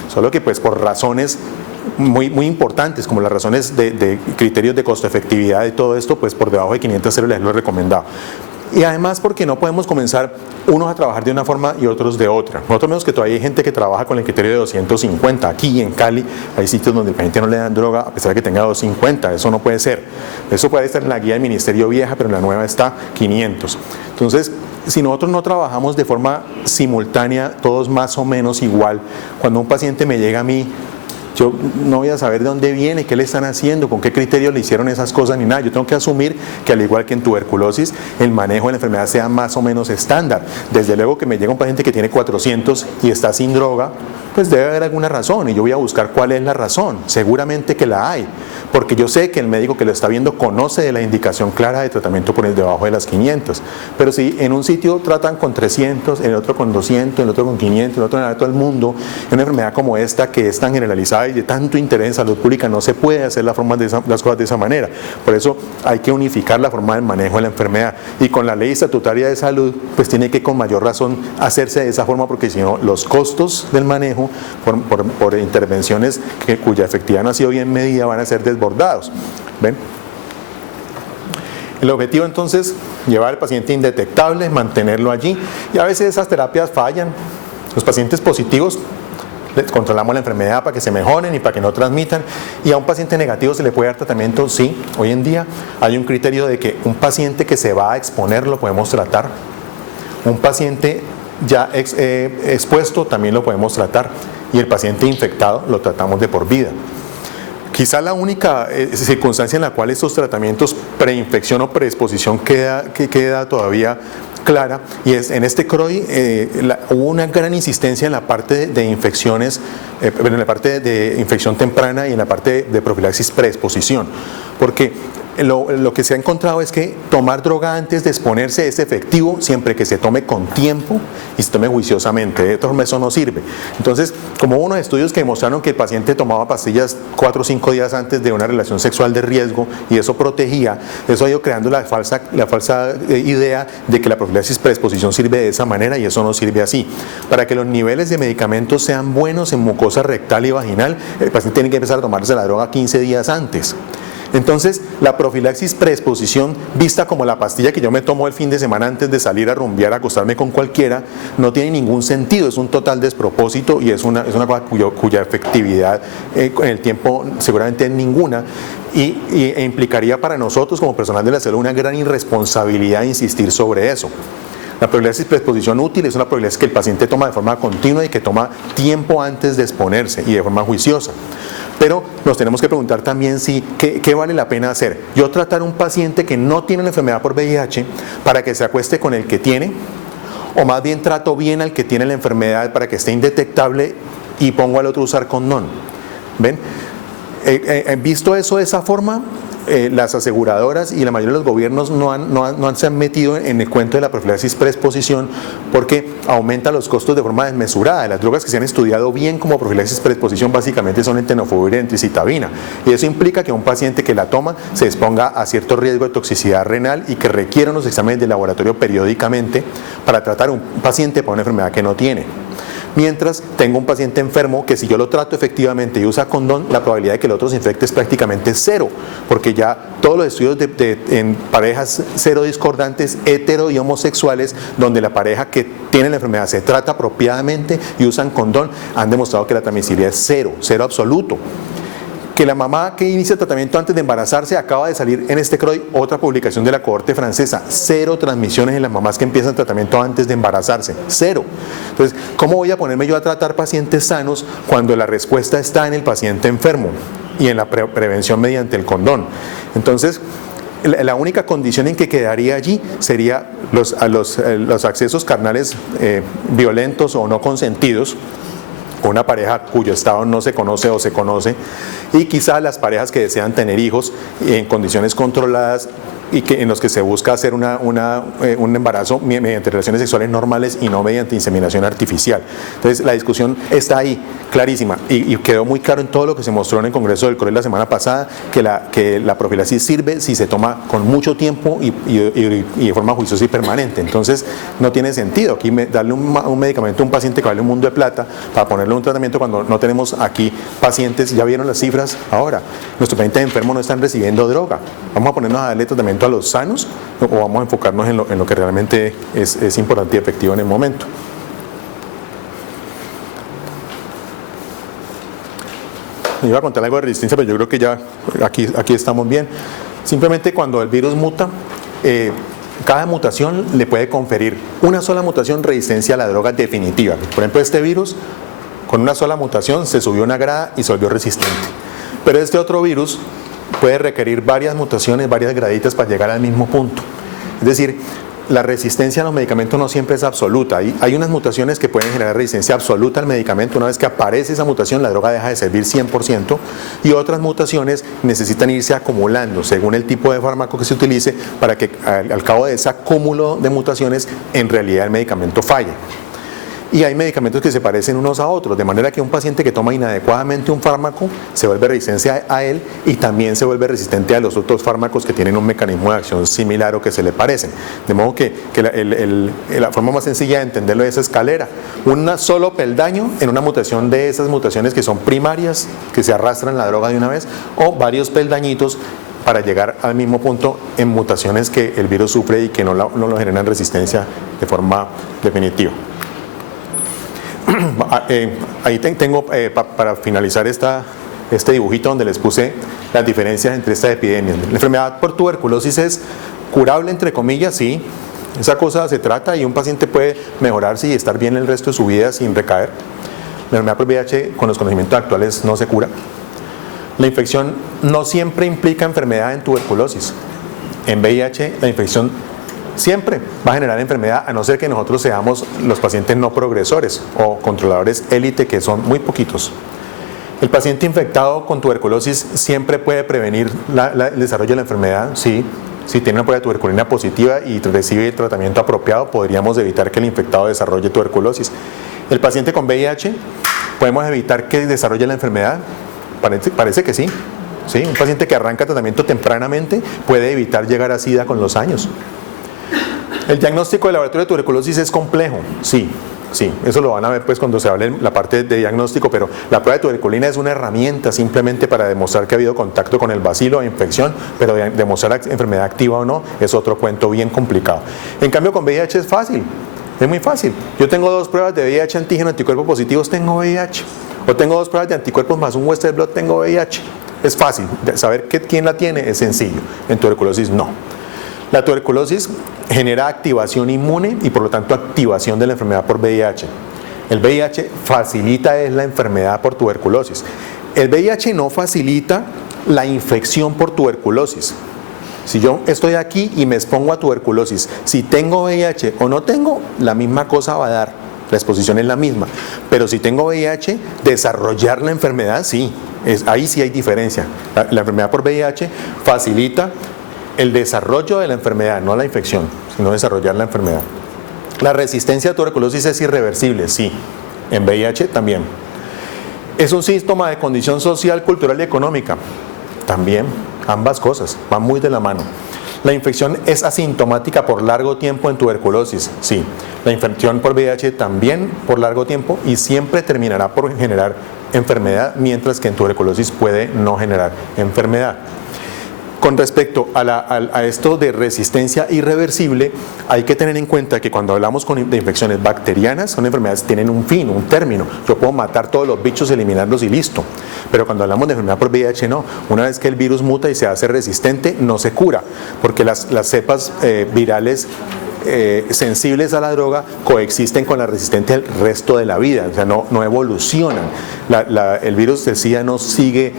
solo que pues por razones muy importantes, como las razones de criterios de costo-efectividad y todo esto, pues por debajo de 500 células es lo recomendado. Y además porque no podemos comenzar unos a trabajar de una forma y otros de otra. Nosotros vemos que todavía hay gente que trabaja con el criterio de 250. Aquí en Cali hay sitios donde el paciente no le dan droga a pesar de que tenga 250. Eso no puede ser. Eso puede estar en la guía del Ministerio vieja, pero en la nueva está 500. Entonces, si nosotros no trabajamos de forma simultánea, todos más o menos igual, cuando un paciente me llega a mí, yo no voy a saber de dónde viene, qué le están haciendo, con qué criterio le hicieron esas cosas ni nada. Yo tengo que asumir que al igual que en tuberculosis, el manejo de la enfermedad sea más o menos estándar. Desde luego que me llega un paciente que tiene 400 y está sin droga, pues debe haber alguna razón y yo voy a buscar cuál es la razón. Seguramente que la hay, porque yo sé que el médico que lo está viendo conoce de la indicación clara de tratamiento por debajo de las 500. Pero si en un sitio tratan con 300, en el otro con 200, en el otro con 500, en el otro en todo el mundo, en una enfermedad como esta que es tan generalizada y de tanto interés en salud pública, no se puede hacer las cosas de esa manera. Por eso hay que unificar la forma del manejo de la enfermedad, y con la ley estatutaria de salud pues tiene que con mayor razón hacerse de esa forma, porque si no los costos del manejo por intervenciones cuya efectividad no ha sido bien medida van a ser desbordados. ¿Ven? El objetivo entonces, llevar al paciente indetectable, mantenerlo allí, y a veces esas terapias fallan. Los pacientes positivos les controlamos la enfermedad para que se mejoren y para que no transmitan, y a un paciente negativo se le puede dar tratamiento. Sí, hoy en día hay un criterio de que un paciente que se va a exponer lo podemos tratar, un paciente ya expuesto también lo podemos tratar, y el paciente infectado lo tratamos de por vida. Quizá la única circunstancia en la cual estos tratamientos preinfección o preexposición queda todavía clara, y es en este CROI hubo una gran insistencia en la parte de infecciones, en la parte de infección temprana y en la parte de profilaxis preexposición, porque lo que se ha encontrado es que tomar droga antes de exponerse es efectivo siempre que se tome con tiempo y se tome juiciosamente. De otra forma eso no sirve. Entonces, como hubo unos estudios que demostraron que el paciente tomaba pastillas 4 o 5 días antes de una relación sexual de riesgo y eso protegía, eso ha ido creando la falsa idea de que la profilaxis preexposición sirve de esa manera, y eso no sirve así. Para que los niveles de medicamentos sean buenos en mucosa rectal y vaginal, el paciente tiene que empezar a tomarse la droga 15 días antes. Entonces, la profilaxis preexposición, vista como la pastilla que yo me tomo el fin de semana antes de salir a rumbear, a acostarme con cualquiera, no tiene ningún sentido, es un total despropósito, y es una cosa cuya efectividad en el tiempo seguramente es ninguna, e implicaría para nosotros como personal de la salud una gran irresponsabilidad insistir sobre eso. La profilaxis preexposición útil es una profilaxis que el paciente toma de forma continua y que toma tiempo antes de exponerse y de forma juiciosa. Pero nos tenemos que preguntar también qué vale la pena hacer. Yo tratar a un paciente que no tiene la enfermedad por VIH para que se acueste con el que tiene, o más bien trato bien al que tiene la enfermedad para que esté indetectable y pongo al otro a usar condón. ¿Ven? Visto eso de esa forma, las aseguradoras y la mayoría de los gobiernos no se han metido en el cuento de la profilaxis preexposición, porque aumenta los costos de forma desmesurada. Las drogas que se han estudiado bien como profilaxis preexposición básicamente son el tenofovir y la entricitabina, y eso implica que un paciente que la toma se exponga a cierto riesgo de toxicidad renal y que requiera unos exámenes de laboratorio periódicamente para tratar a un paciente para una enfermedad que no tiene. Mientras tengo un paciente enfermo que si yo lo trato efectivamente y usa condón, la probabilidad de que el otro se infecte es prácticamente cero, porque ya todos los estudios en parejas serodiscordantes, hetero y homosexuales, donde la pareja que tiene la enfermedad se trata apropiadamente y usan condón, han demostrado que la transmisibilidad es cero absoluto. Que la mamá que inicia el tratamiento antes de embarazarse, acaba de salir en este CROI otra publicación de la cohorte francesa, 0 transmisiones en las mamás que empiezan tratamiento antes de embarazarse, 0. Entonces, ¿cómo voy a ponerme yo a tratar pacientes sanos cuando la respuesta está en el paciente enfermo y en la prevención mediante el condón? Entonces, la única condición en que quedaría allí sería los accesos carnales violentos o no consentidos, una pareja cuyo estado no se conoce o se conoce, y quizás las parejas que desean tener hijos en condiciones controladas y en los que se busca hacer un embarazo mediante relaciones sexuales normales y no mediante inseminación artificial. Entonces la discusión está ahí, clarísima, y quedó muy claro en todo lo que se mostró en el Congreso del COREL la semana pasada, que la profilaxis sirve si se toma con mucho tiempo y de forma juiciosa y permanente. Entonces no tiene sentido aquí darle un medicamento a un paciente que vale un mundo de plata para ponerle un tratamiento cuando no tenemos aquí pacientes. Ya vieron las cifras ahora, nuestros pacientes enfermos no están recibiendo droga. Vamos a ponernos a darle tratamiento a los sanos o vamos a enfocarnos en lo que realmente es importante y efectivo en el momento. Me iba a contar algo de resistencia, pero yo creo que ya aquí estamos bien. Simplemente cuando el virus muta, cada mutación le puede conferir una sola mutación resistencia a la droga definitiva. Por ejemplo, este virus con una sola mutación se subió una grada y se volvió resistente. Pero este otro virus puede requerir varias mutaciones, varias graditas para llegar al mismo punto. Es decir, la resistencia a los medicamentos no siempre es absoluta. Hay unas mutaciones que pueden generar resistencia absoluta al medicamento. Una vez que aparece esa mutación, la droga deja de servir 100%, y otras mutaciones necesitan irse acumulando según el tipo de fármaco que se utilice para que al cabo de ese acúmulo de mutaciones en realidad el medicamento falle. Y hay medicamentos que se parecen unos a otros, de manera que un paciente que toma inadecuadamente un fármaco se vuelve resistente a él y también se vuelve resistente a los otros fármacos que tienen un mecanismo de acción similar o que se le parecen. De modo que la forma más sencilla de entenderlo es esa escalera. Un solo peldaño en una mutación de esas mutaciones que son primarias, que se arrastran la droga de una vez, o varios peldañitos para llegar al mismo punto en mutaciones que el virus sufre y que no lo generan resistencia de forma definitiva. Ahí tengo para finalizar este dibujito donde les puse las diferencias entre estas epidemias. La enfermedad por tuberculosis es curable, entre comillas, sí. Esa cosa se trata y un paciente puede mejorarse y estar bien el resto de su vida sin recaer. La enfermedad por VIH con los conocimientos actuales no se cura. La infección no siempre implica enfermedad en tuberculosis. En VIH la infección siempre va a generar enfermedad, a no ser que nosotros seamos los pacientes no progresores o controladores élite, que son muy poquitos. El paciente infectado con tuberculosis siempre puede prevenir el desarrollo de la enfermedad, sí. Si tiene una prueba de tuberculina positiva y recibe el tratamiento apropiado, podríamos evitar que el infectado desarrolle tuberculosis. El paciente con VIH, ¿podemos evitar que desarrolle la enfermedad? Parece que sí. Sí, un paciente que arranca tratamiento tempranamente puede evitar llegar a SIDA con los años. El diagnóstico de laboratorio de tuberculosis es complejo, sí, eso lo van a ver pues cuando se hable la parte de diagnóstico, pero la prueba de tuberculina es una herramienta simplemente para demostrar que ha habido contacto con el bacilo o infección, pero demostrar enfermedad activa o no es otro cuento bien complicado. En cambio con VIH es fácil, es muy fácil. Yo tengo 2 pruebas de VIH antígeno, anticuerpos positivos, tengo VIH, o tengo 2 pruebas de anticuerpos más un Western blot, tengo VIH. Es fácil, saber quién la tiene es sencillo, en tuberculosis no. La tuberculosis genera activación inmune y por lo tanto activación de la enfermedad por VIH. El VIH facilita la enfermedad por tuberculosis. El VIH no facilita la infección por tuberculosis. Si yo estoy aquí y me expongo a tuberculosis, si tengo VIH o no tengo, la misma cosa va a dar. La exposición es la misma. Pero si tengo VIH, desarrollar la enfermedad, sí. Ahí sí hay diferencia. La enfermedad por VIH facilita el desarrollo de la enfermedad, no la infección, sino desarrollar la enfermedad. La resistencia a tuberculosis es irreversible, sí. En VIH también. Es un síntoma de condición social, cultural y económica. También, ambas cosas, van muy de la mano. La infección es asintomática por largo tiempo en tuberculosis, sí. La infección por VIH también por largo tiempo y siempre terminará por generar enfermedad, mientras que en tuberculosis puede no generar enfermedad. Con respecto a esto de resistencia irreversible, hay que tener en cuenta que cuando hablamos de infecciones bacterianas, son enfermedades que tienen un fin, un término. Yo puedo matar todos los bichos, eliminarlos y listo. Pero cuando hablamos de enfermedad por VIH, no. Una vez que el virus muta y se hace resistente, no se cura, porque las cepas virales sensibles a la droga coexisten con la resistente el resto de la vida, o sea, no evolucionan. El virus del SIDA no sigue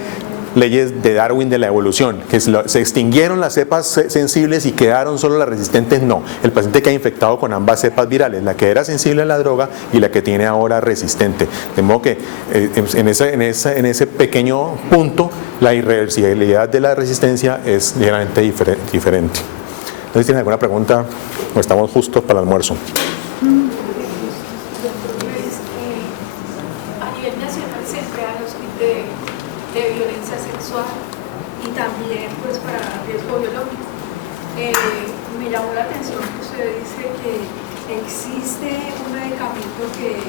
leyes de Darwin de la evolución, que se extinguieron las cepas sensibles y quedaron solo las resistentes. No, el paciente queda infectado con ambas cepas virales, la que era sensible a la droga y la que tiene ahora resistente. De modo que en ese pequeño punto la irreversibilidad de la resistencia es ligeramente diferente. No sé si tienen alguna pregunta o estamos justos para el almuerzo. De violencia sexual y también pues para riesgo biológico. Me llamó la atención que usted dice que existe un medicamento que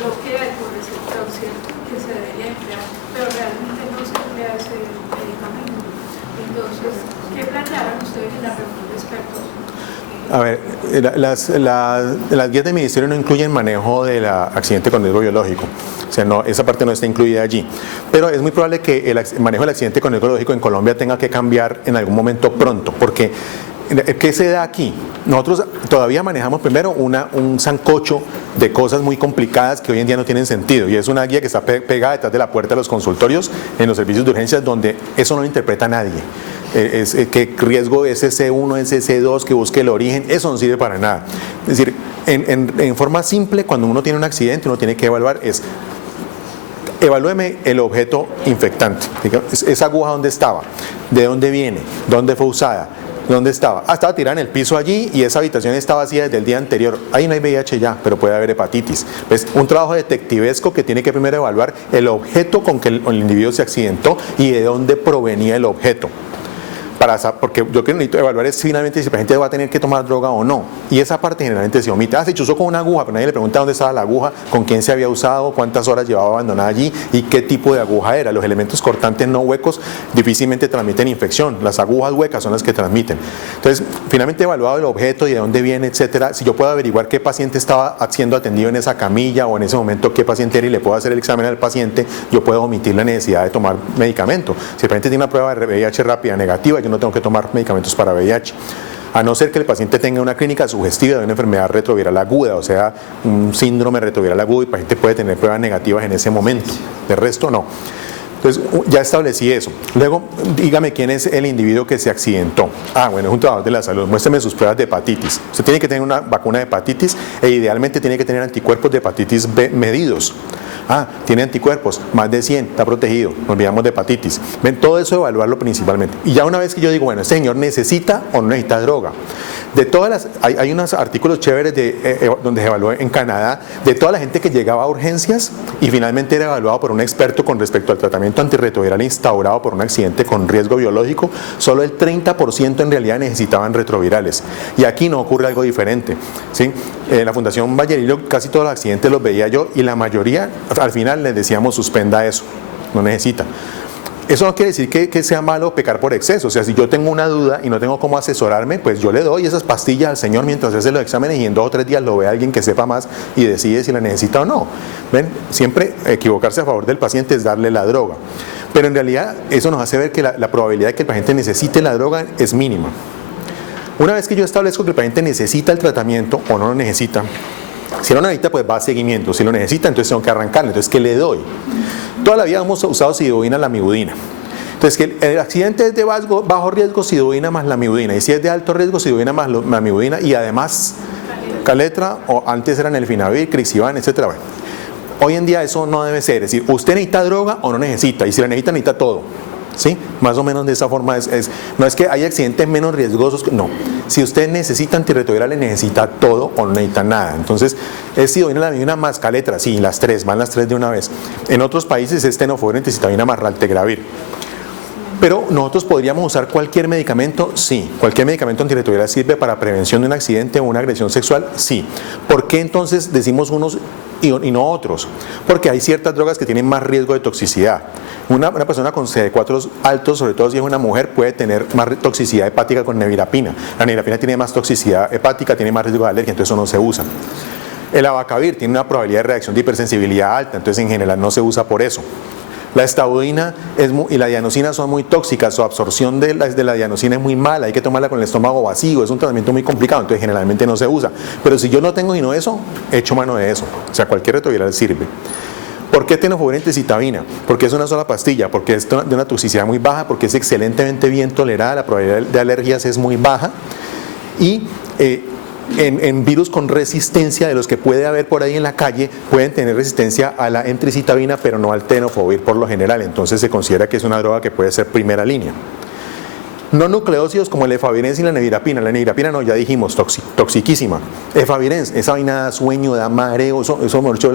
bloquea el correceptor, ¿cierto? Que se debería emplear, pero realmente no se emplea ese medicamento. Entonces, ¿qué plantearon ustedes en la reunión de expertos? A ver, las guías del ministerio no incluyen manejo del accidente con riesgo biológico. O sea, no, esa parte no está incluida allí. Pero es muy probable que el manejo del accidente con riesgo biológico en Colombia tenga que cambiar en algún momento pronto, porque ¿qué se da aquí? Nosotros todavía manejamos primero un sancocho de cosas muy complicadas que hoy en día no tienen sentido, y es una guía que está pegada detrás de la puerta de los consultorios en los servicios de urgencias, donde eso no lo interpreta nadie. ¿Qué riesgo es SC1, SC2, que busque el origen? Eso no sirve para nada. Es decir, en forma simple, cuando uno tiene un accidente, uno tiene que evaluar evalúeme el objeto infectante. Esa aguja, ¿dónde estaba? ¿De dónde viene? ¿Dónde fue usada? ¿Dónde estaba? Estaba tirada en el piso allí y esa habitación está vacía desde el día anterior. Ahí no hay VIH ya, pero puede haber hepatitis. ¿Ves? Un trabajo detectivesco que tiene que primero evaluar el objeto con que el individuo se accidentó y de dónde provenía el objeto. Porque yo que necesito evaluar es finalmente si el paciente va a tener que tomar droga o no, y esa parte generalmente se omite. Se chuzó con una aguja, pero nadie le pregunta dónde estaba la aguja, con quién se había usado, cuántas horas llevaba abandonada allí y qué tipo de aguja era. Los elementos cortantes no huecos difícilmente transmiten infección, las agujas huecas son las que transmiten. Entonces, finalmente evaluado el objeto y de dónde viene, etcétera, si yo puedo averiguar qué paciente estaba siendo atendido en esa camilla o en ese momento qué paciente era y le puedo hacer el examen al paciente, yo puedo omitir la necesidad de tomar medicamento. Si el paciente tiene una prueba de VIH rápida negativa, yo no tengo que tomar medicamentos para VIH, a no ser que el paciente tenga una clínica sugestiva de una enfermedad retroviral aguda, o sea, un síndrome retroviral agudo, y el paciente puede tener pruebas negativas en ese momento, de resto no. Entonces, ya establecí eso. Luego, dígame quién es el individuo que se accidentó. Bueno, es un trabajador de la salud. Muéstrame sus pruebas de hepatitis. Usted tiene que tener una vacuna de hepatitis e idealmente tiene que tener anticuerpos de hepatitis B medidos. Tiene anticuerpos, más de 100, está protegido, nos olvidamos de hepatitis. Ven, todo eso evaluarlo principalmente. Y ya una vez que yo digo, bueno, este señor necesita o no necesita droga. De todas las, hay unos artículos chéveres donde se evaluó en Canadá, de toda la gente que llegaba a urgencias y finalmente era evaluado por un experto con respecto al tratamiento antirretroviral instaurado por un accidente con riesgo biológico, solo el 30% en realidad necesitaban retrovirales. Y aquí no ocurre algo diferente, ¿sí? La Fundación Vallerillo, casi todos los accidentes los veía yo y la mayoría, al final les decíamos suspenda eso, no necesita. Eso no quiere decir que sea malo pecar por exceso. O sea, si yo tengo una duda y no tengo cómo asesorarme, pues yo le doy esas pastillas al señor mientras hace los exámenes y en 2 o 3 días lo ve alguien que sepa más y decide si la necesita o no. ¿Ven? Siempre equivocarse a favor del paciente es darle la droga. Pero en realidad eso nos hace ver que la probabilidad de que el paciente necesite la droga es mínima. Una vez que yo establezco que el paciente necesita el tratamiento o no lo necesita, si no lo necesita, pues va a seguimiento. Si lo necesita, entonces tengo que arrancarle. Entonces, ¿qué le doy? Toda la vida hemos usado sidobudina, lamivudina. Entonces, que el accidente es de bajo riesgo, sidobudina más lamivudina. Y si es de alto riesgo, sidobudina más lamivudina. Y además, Caletra, o antes eran Elfinavir, Crixivan, etc. Bueno, hoy en día eso no debe ser. Es decir, usted necesita droga o no necesita. Y si la necesita, necesita todo. ¿Sí? Más o menos de esa forma no es que haya accidentes menos riesgosos, no. Si usted necesita antirretrovirales, necesita todo o no necesita nada. Entonces, es sidobudina, lamivudina más Caletra, sí, las 3, van las 3 de una vez. En otros países es tenofovir, citabina más raltegravir. Pero nosotros podríamos usar cualquier medicamento, sí. Cualquier medicamento antirretroviral sirve para prevención de un accidente o una agresión sexual, sí. ¿Por qué entonces decimos unos y no otros? Porque hay ciertas drogas que tienen más riesgo de toxicidad. Una persona con CD4 altos, sobre todo si es una mujer, puede tener más toxicidad hepática con nevirapina. La nevirapina tiene más toxicidad hepática, tiene más riesgo de alergia, entonces eso no se usa. El abacavir tiene una probabilidad de reacción de hipersensibilidad alta, entonces en general no se usa por eso. La estabudina y la dianosina son muy tóxicas, su absorción de la dianosina es muy mala, hay que tomarla con el estómago vacío, es un tratamiento muy complicado, entonces generalmente no se usa. Pero si yo no tengo sino eso, echo mano de eso, o sea, cualquier retroviral sirve. ¿Por qué tenofovir entecitabina? Porque es una sola pastilla, porque es de una toxicidad muy baja, porque es excelentemente bien tolerada, la probabilidad de alergias es muy baja y en virus con resistencia, de los que puede haber por ahí en la calle, pueden tener resistencia a la entecitabina, pero no al tenofovir por lo general. Entonces se considera que es una droga que puede ser primera línea. No nucleócidos como el efavirenz y la nevirapina. La nevirapina no, ya dijimos, toxiquísima. Efavirenz, esa vaina da sueño, da mareo, eso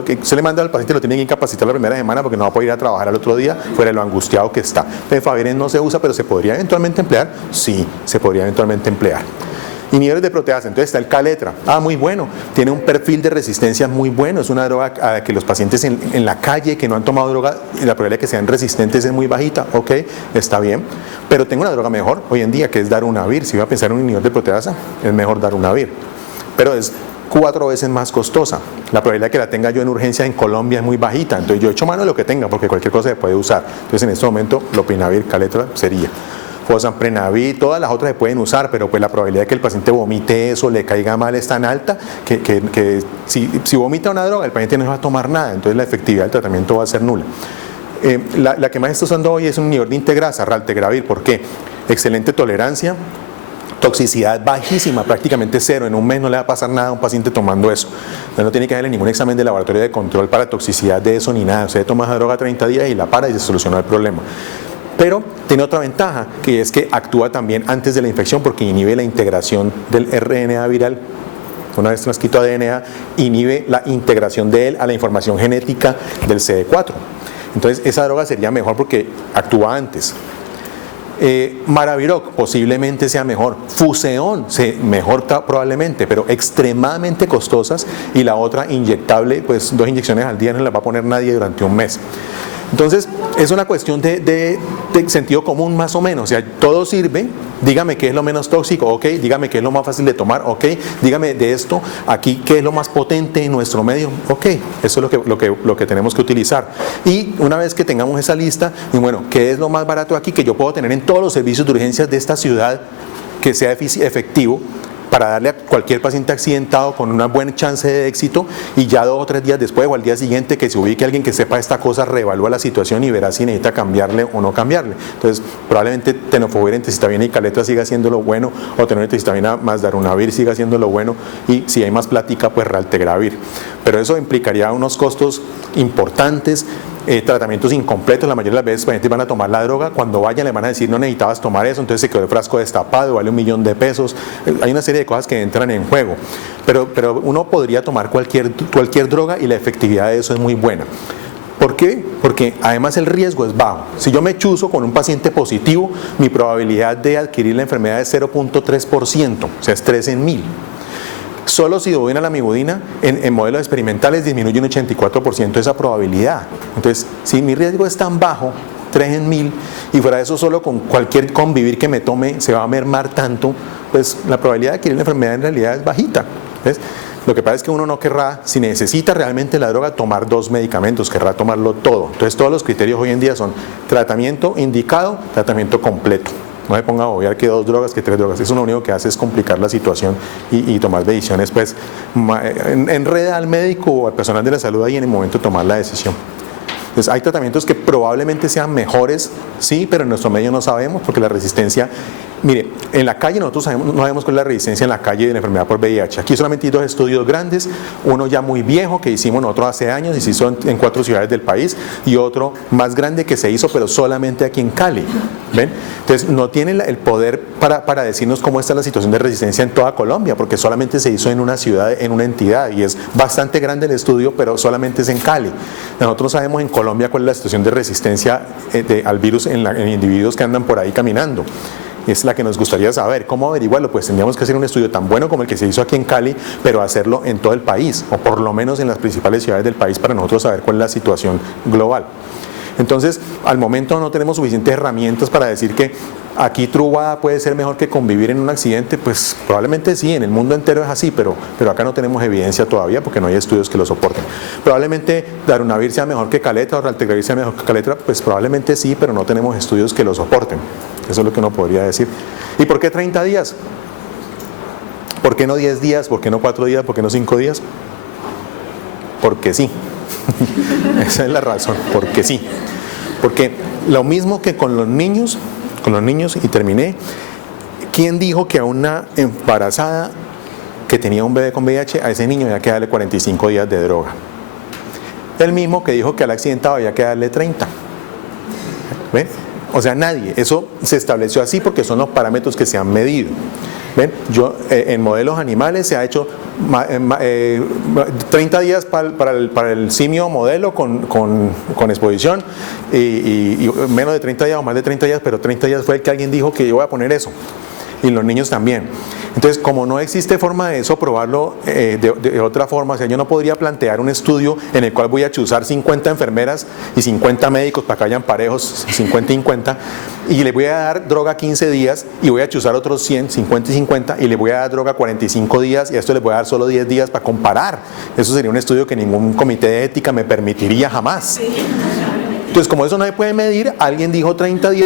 que se le manda al paciente, lo tiene que incapacitar la primera semana porque no va a poder ir a trabajar al otro día, fuera de lo angustiado que está. Efavirenz no se usa, pero ¿se podría eventualmente emplear? Sí, se podría eventualmente emplear. Inhibidores de proteasa, entonces está el Caletra, muy bueno, tiene un perfil de resistencia muy bueno, es una droga a que los pacientes en la calle que no han tomado droga, la probabilidad de que sean resistentes es muy bajita, ok, está bien, pero tengo una droga mejor hoy en día que es darunavir. Si voy a pensar en un inhibidor de proteasa, es mejor darunavir, pero es 4 veces más costosa. La probabilidad de que la tenga yo en urgencia en Colombia es muy bajita, entonces yo echo mano de lo que tenga porque cualquier cosa se puede usar. Entonces en este momento lopinavir, Caletra sería. Fosfenprenavir, todas las otras se pueden usar, pero pues la probabilidad de que el paciente vomite eso, le caiga mal, es tan alta que si vomita una droga el paciente no va a tomar nada, entonces la efectividad del tratamiento va a ser nula. La que más está usando hoy es un inhibidor de integrasa, raltegravir. ¿Por qué? Excelente tolerancia, toxicidad bajísima, prácticamente cero. En un mes no le va a pasar nada a un paciente tomando eso. Entonces no tiene que hacerle ningún examen de laboratorio de control para toxicidad de eso ni nada. Usted toma esa droga 30 días y la para y se solucionó el problema. Pero tiene otra ventaja, que es que actúa también antes de la infección porque inhibe la integración del RNA viral. Una vez transcrito a DNA, inhibe la integración de él a la información genética del CD4. Entonces esa droga sería mejor porque actúa antes. Maraviroc posiblemente sea mejor. Fuseón, mejor probablemente, pero extremadamente costosas. Y la otra inyectable, pues 2 inyecciones al día no las va a poner nadie durante un mes. Entonces, es una cuestión de sentido común más o menos, o sea, todo sirve, dígame qué es lo menos tóxico, ok, dígame qué es lo más fácil de tomar, ok, dígame de esto, aquí qué es lo más potente en nuestro medio, ok, eso es lo que tenemos que utilizar. Y una vez que tengamos esa lista, y bueno, qué es lo más barato aquí que yo puedo tener en todos los servicios de urgencias de esta ciudad que sea efectivo, para darle a cualquier paciente accidentado con una buena chance de éxito y ya 2 o 3 días después o al día siguiente que se ubique alguien que sepa esta cosa, reevalúa la situación y verá si necesita cambiarle o no cambiarle. Entonces probablemente tenofovir, entecitabina y Caletra siga siendo lo bueno, o tenofovir, entecitabina más darunavir siga siendo lo bueno, y si hay más plática pues raltegravir. Pero eso implicaría unos costos importantes, tratamientos incompletos. La mayoría de las veces los pacientes van a tomar la droga, cuando vayan le van a decir no necesitabas tomar eso, entonces se quedó el frasco destapado, vale $1.000.000. Hay una serie de cosas que entran en juego, pero uno podría tomar cualquier droga y la efectividad de eso es muy buena. ¿Por qué? Porque además el riesgo es bajo. Si yo me chuzo con un paciente positivo, mi probabilidad de adquirir la enfermedad es 0.3%, o sea es 3 en 1000. Solo sidobudina, lamivudina en modelos experimentales disminuye un 84% esa probabilidad. Entonces, si mi riesgo es tan bajo, 3 en 1000, y fuera de eso solo con cualquier convivir que me tome se va a mermar tanto, pues la probabilidad de adquirir la enfermedad en realidad es bajita. ¿Ves? Lo que pasa es que uno no querrá, si necesita realmente la droga, tomar 2 medicamentos, querrá tomarlo todo. Entonces todos los criterios hoy en día son tratamiento indicado, tratamiento completo. No se ponga a obviar que 2 drogas, que 3 drogas. Eso lo único que hace es complicar la situación y tomar decisiones, pues enreda al médico o al personal de la salud ahí en el momento de tomar la decisión. Entonces hay tratamientos que probablemente sean mejores, sí, pero en nuestro medio no sabemos porque la resistencia, mire, en la calle nosotros no sabemos cuál es la resistencia en la calle de la enfermedad por VIH. Aquí solamente hay 2 estudios grandes, uno ya muy viejo que hicimos nosotros hace años y se hizo en 4 ciudades del país, y otro más grande que se hizo pero solamente aquí en Cali. ¿Ven? Entonces no tienen el poder para decirnos cómo está la situación de resistencia en toda Colombia, porque solamente se hizo en una ciudad, en una entidad, y es bastante grande el estudio, pero solamente es en Cali. Nosotros sabemos en Colombia cuál es la situación de resistencia al virus en individuos que andan por ahí caminando. Es la que nos gustaría saber. ¿Cómo averiguarlo? Pues tendríamos que hacer un estudio tan bueno como el que se hizo aquí en Cali, pero hacerlo en todo el país, o por lo menos en las principales ciudades del país, para nosotros saber cuál es la situación global. Entonces, al momento no tenemos suficientes herramientas para decir que aquí Truvada puede ser mejor que convivir en un accidente. Pues probablemente sí, en el mundo entero es así, pero acá no tenemos evidencia todavía porque no hay estudios que lo soporten. Probablemente darunavir sea mejor que Caletra o raltegravir sea mejor que Caletra, pues probablemente sí, pero no tenemos estudios que lo soporten. Eso es lo que uno podría decir. ¿Y por qué 30 días? ¿Por qué no 10 días? ¿Por qué no 4 días? ¿Por qué no 5 días? Porque sí. Esa es la razón, porque sí. Porque lo mismo que con los niños, y terminé, ¿quién dijo que a una embarazada que tenía un bebé con VIH, a ese niño había que darle 45 días de droga? El mismo que dijo que al accidentado había que darle 30. ¿Ven? O sea, nadie. Eso se estableció así porque son los parámetros que se han medido. ¿Ven? En modelos animales se ha hecho 30 días para el simio modelo con exposición y menos de 30 días o más de 30 días, pero 30 días fue el que alguien dijo que yo voy a poner eso. Y los niños también. Entonces, como no existe forma de eso, probarlo de otra forma, o sea, yo no podría plantear un estudio en el cual voy a chuzar 50 enfermeras y 50 médicos para que vayan parejos, 50 y 50, y les voy a dar droga 15 días y voy a chuzar otros 100, 50 y 50, y les voy a dar droga 45 días y a esto les voy a dar solo 10 días para comparar. Eso sería un estudio que ningún comité de ética me permitiría jamás. Entonces, como eso no se puede medir, alguien dijo 30 días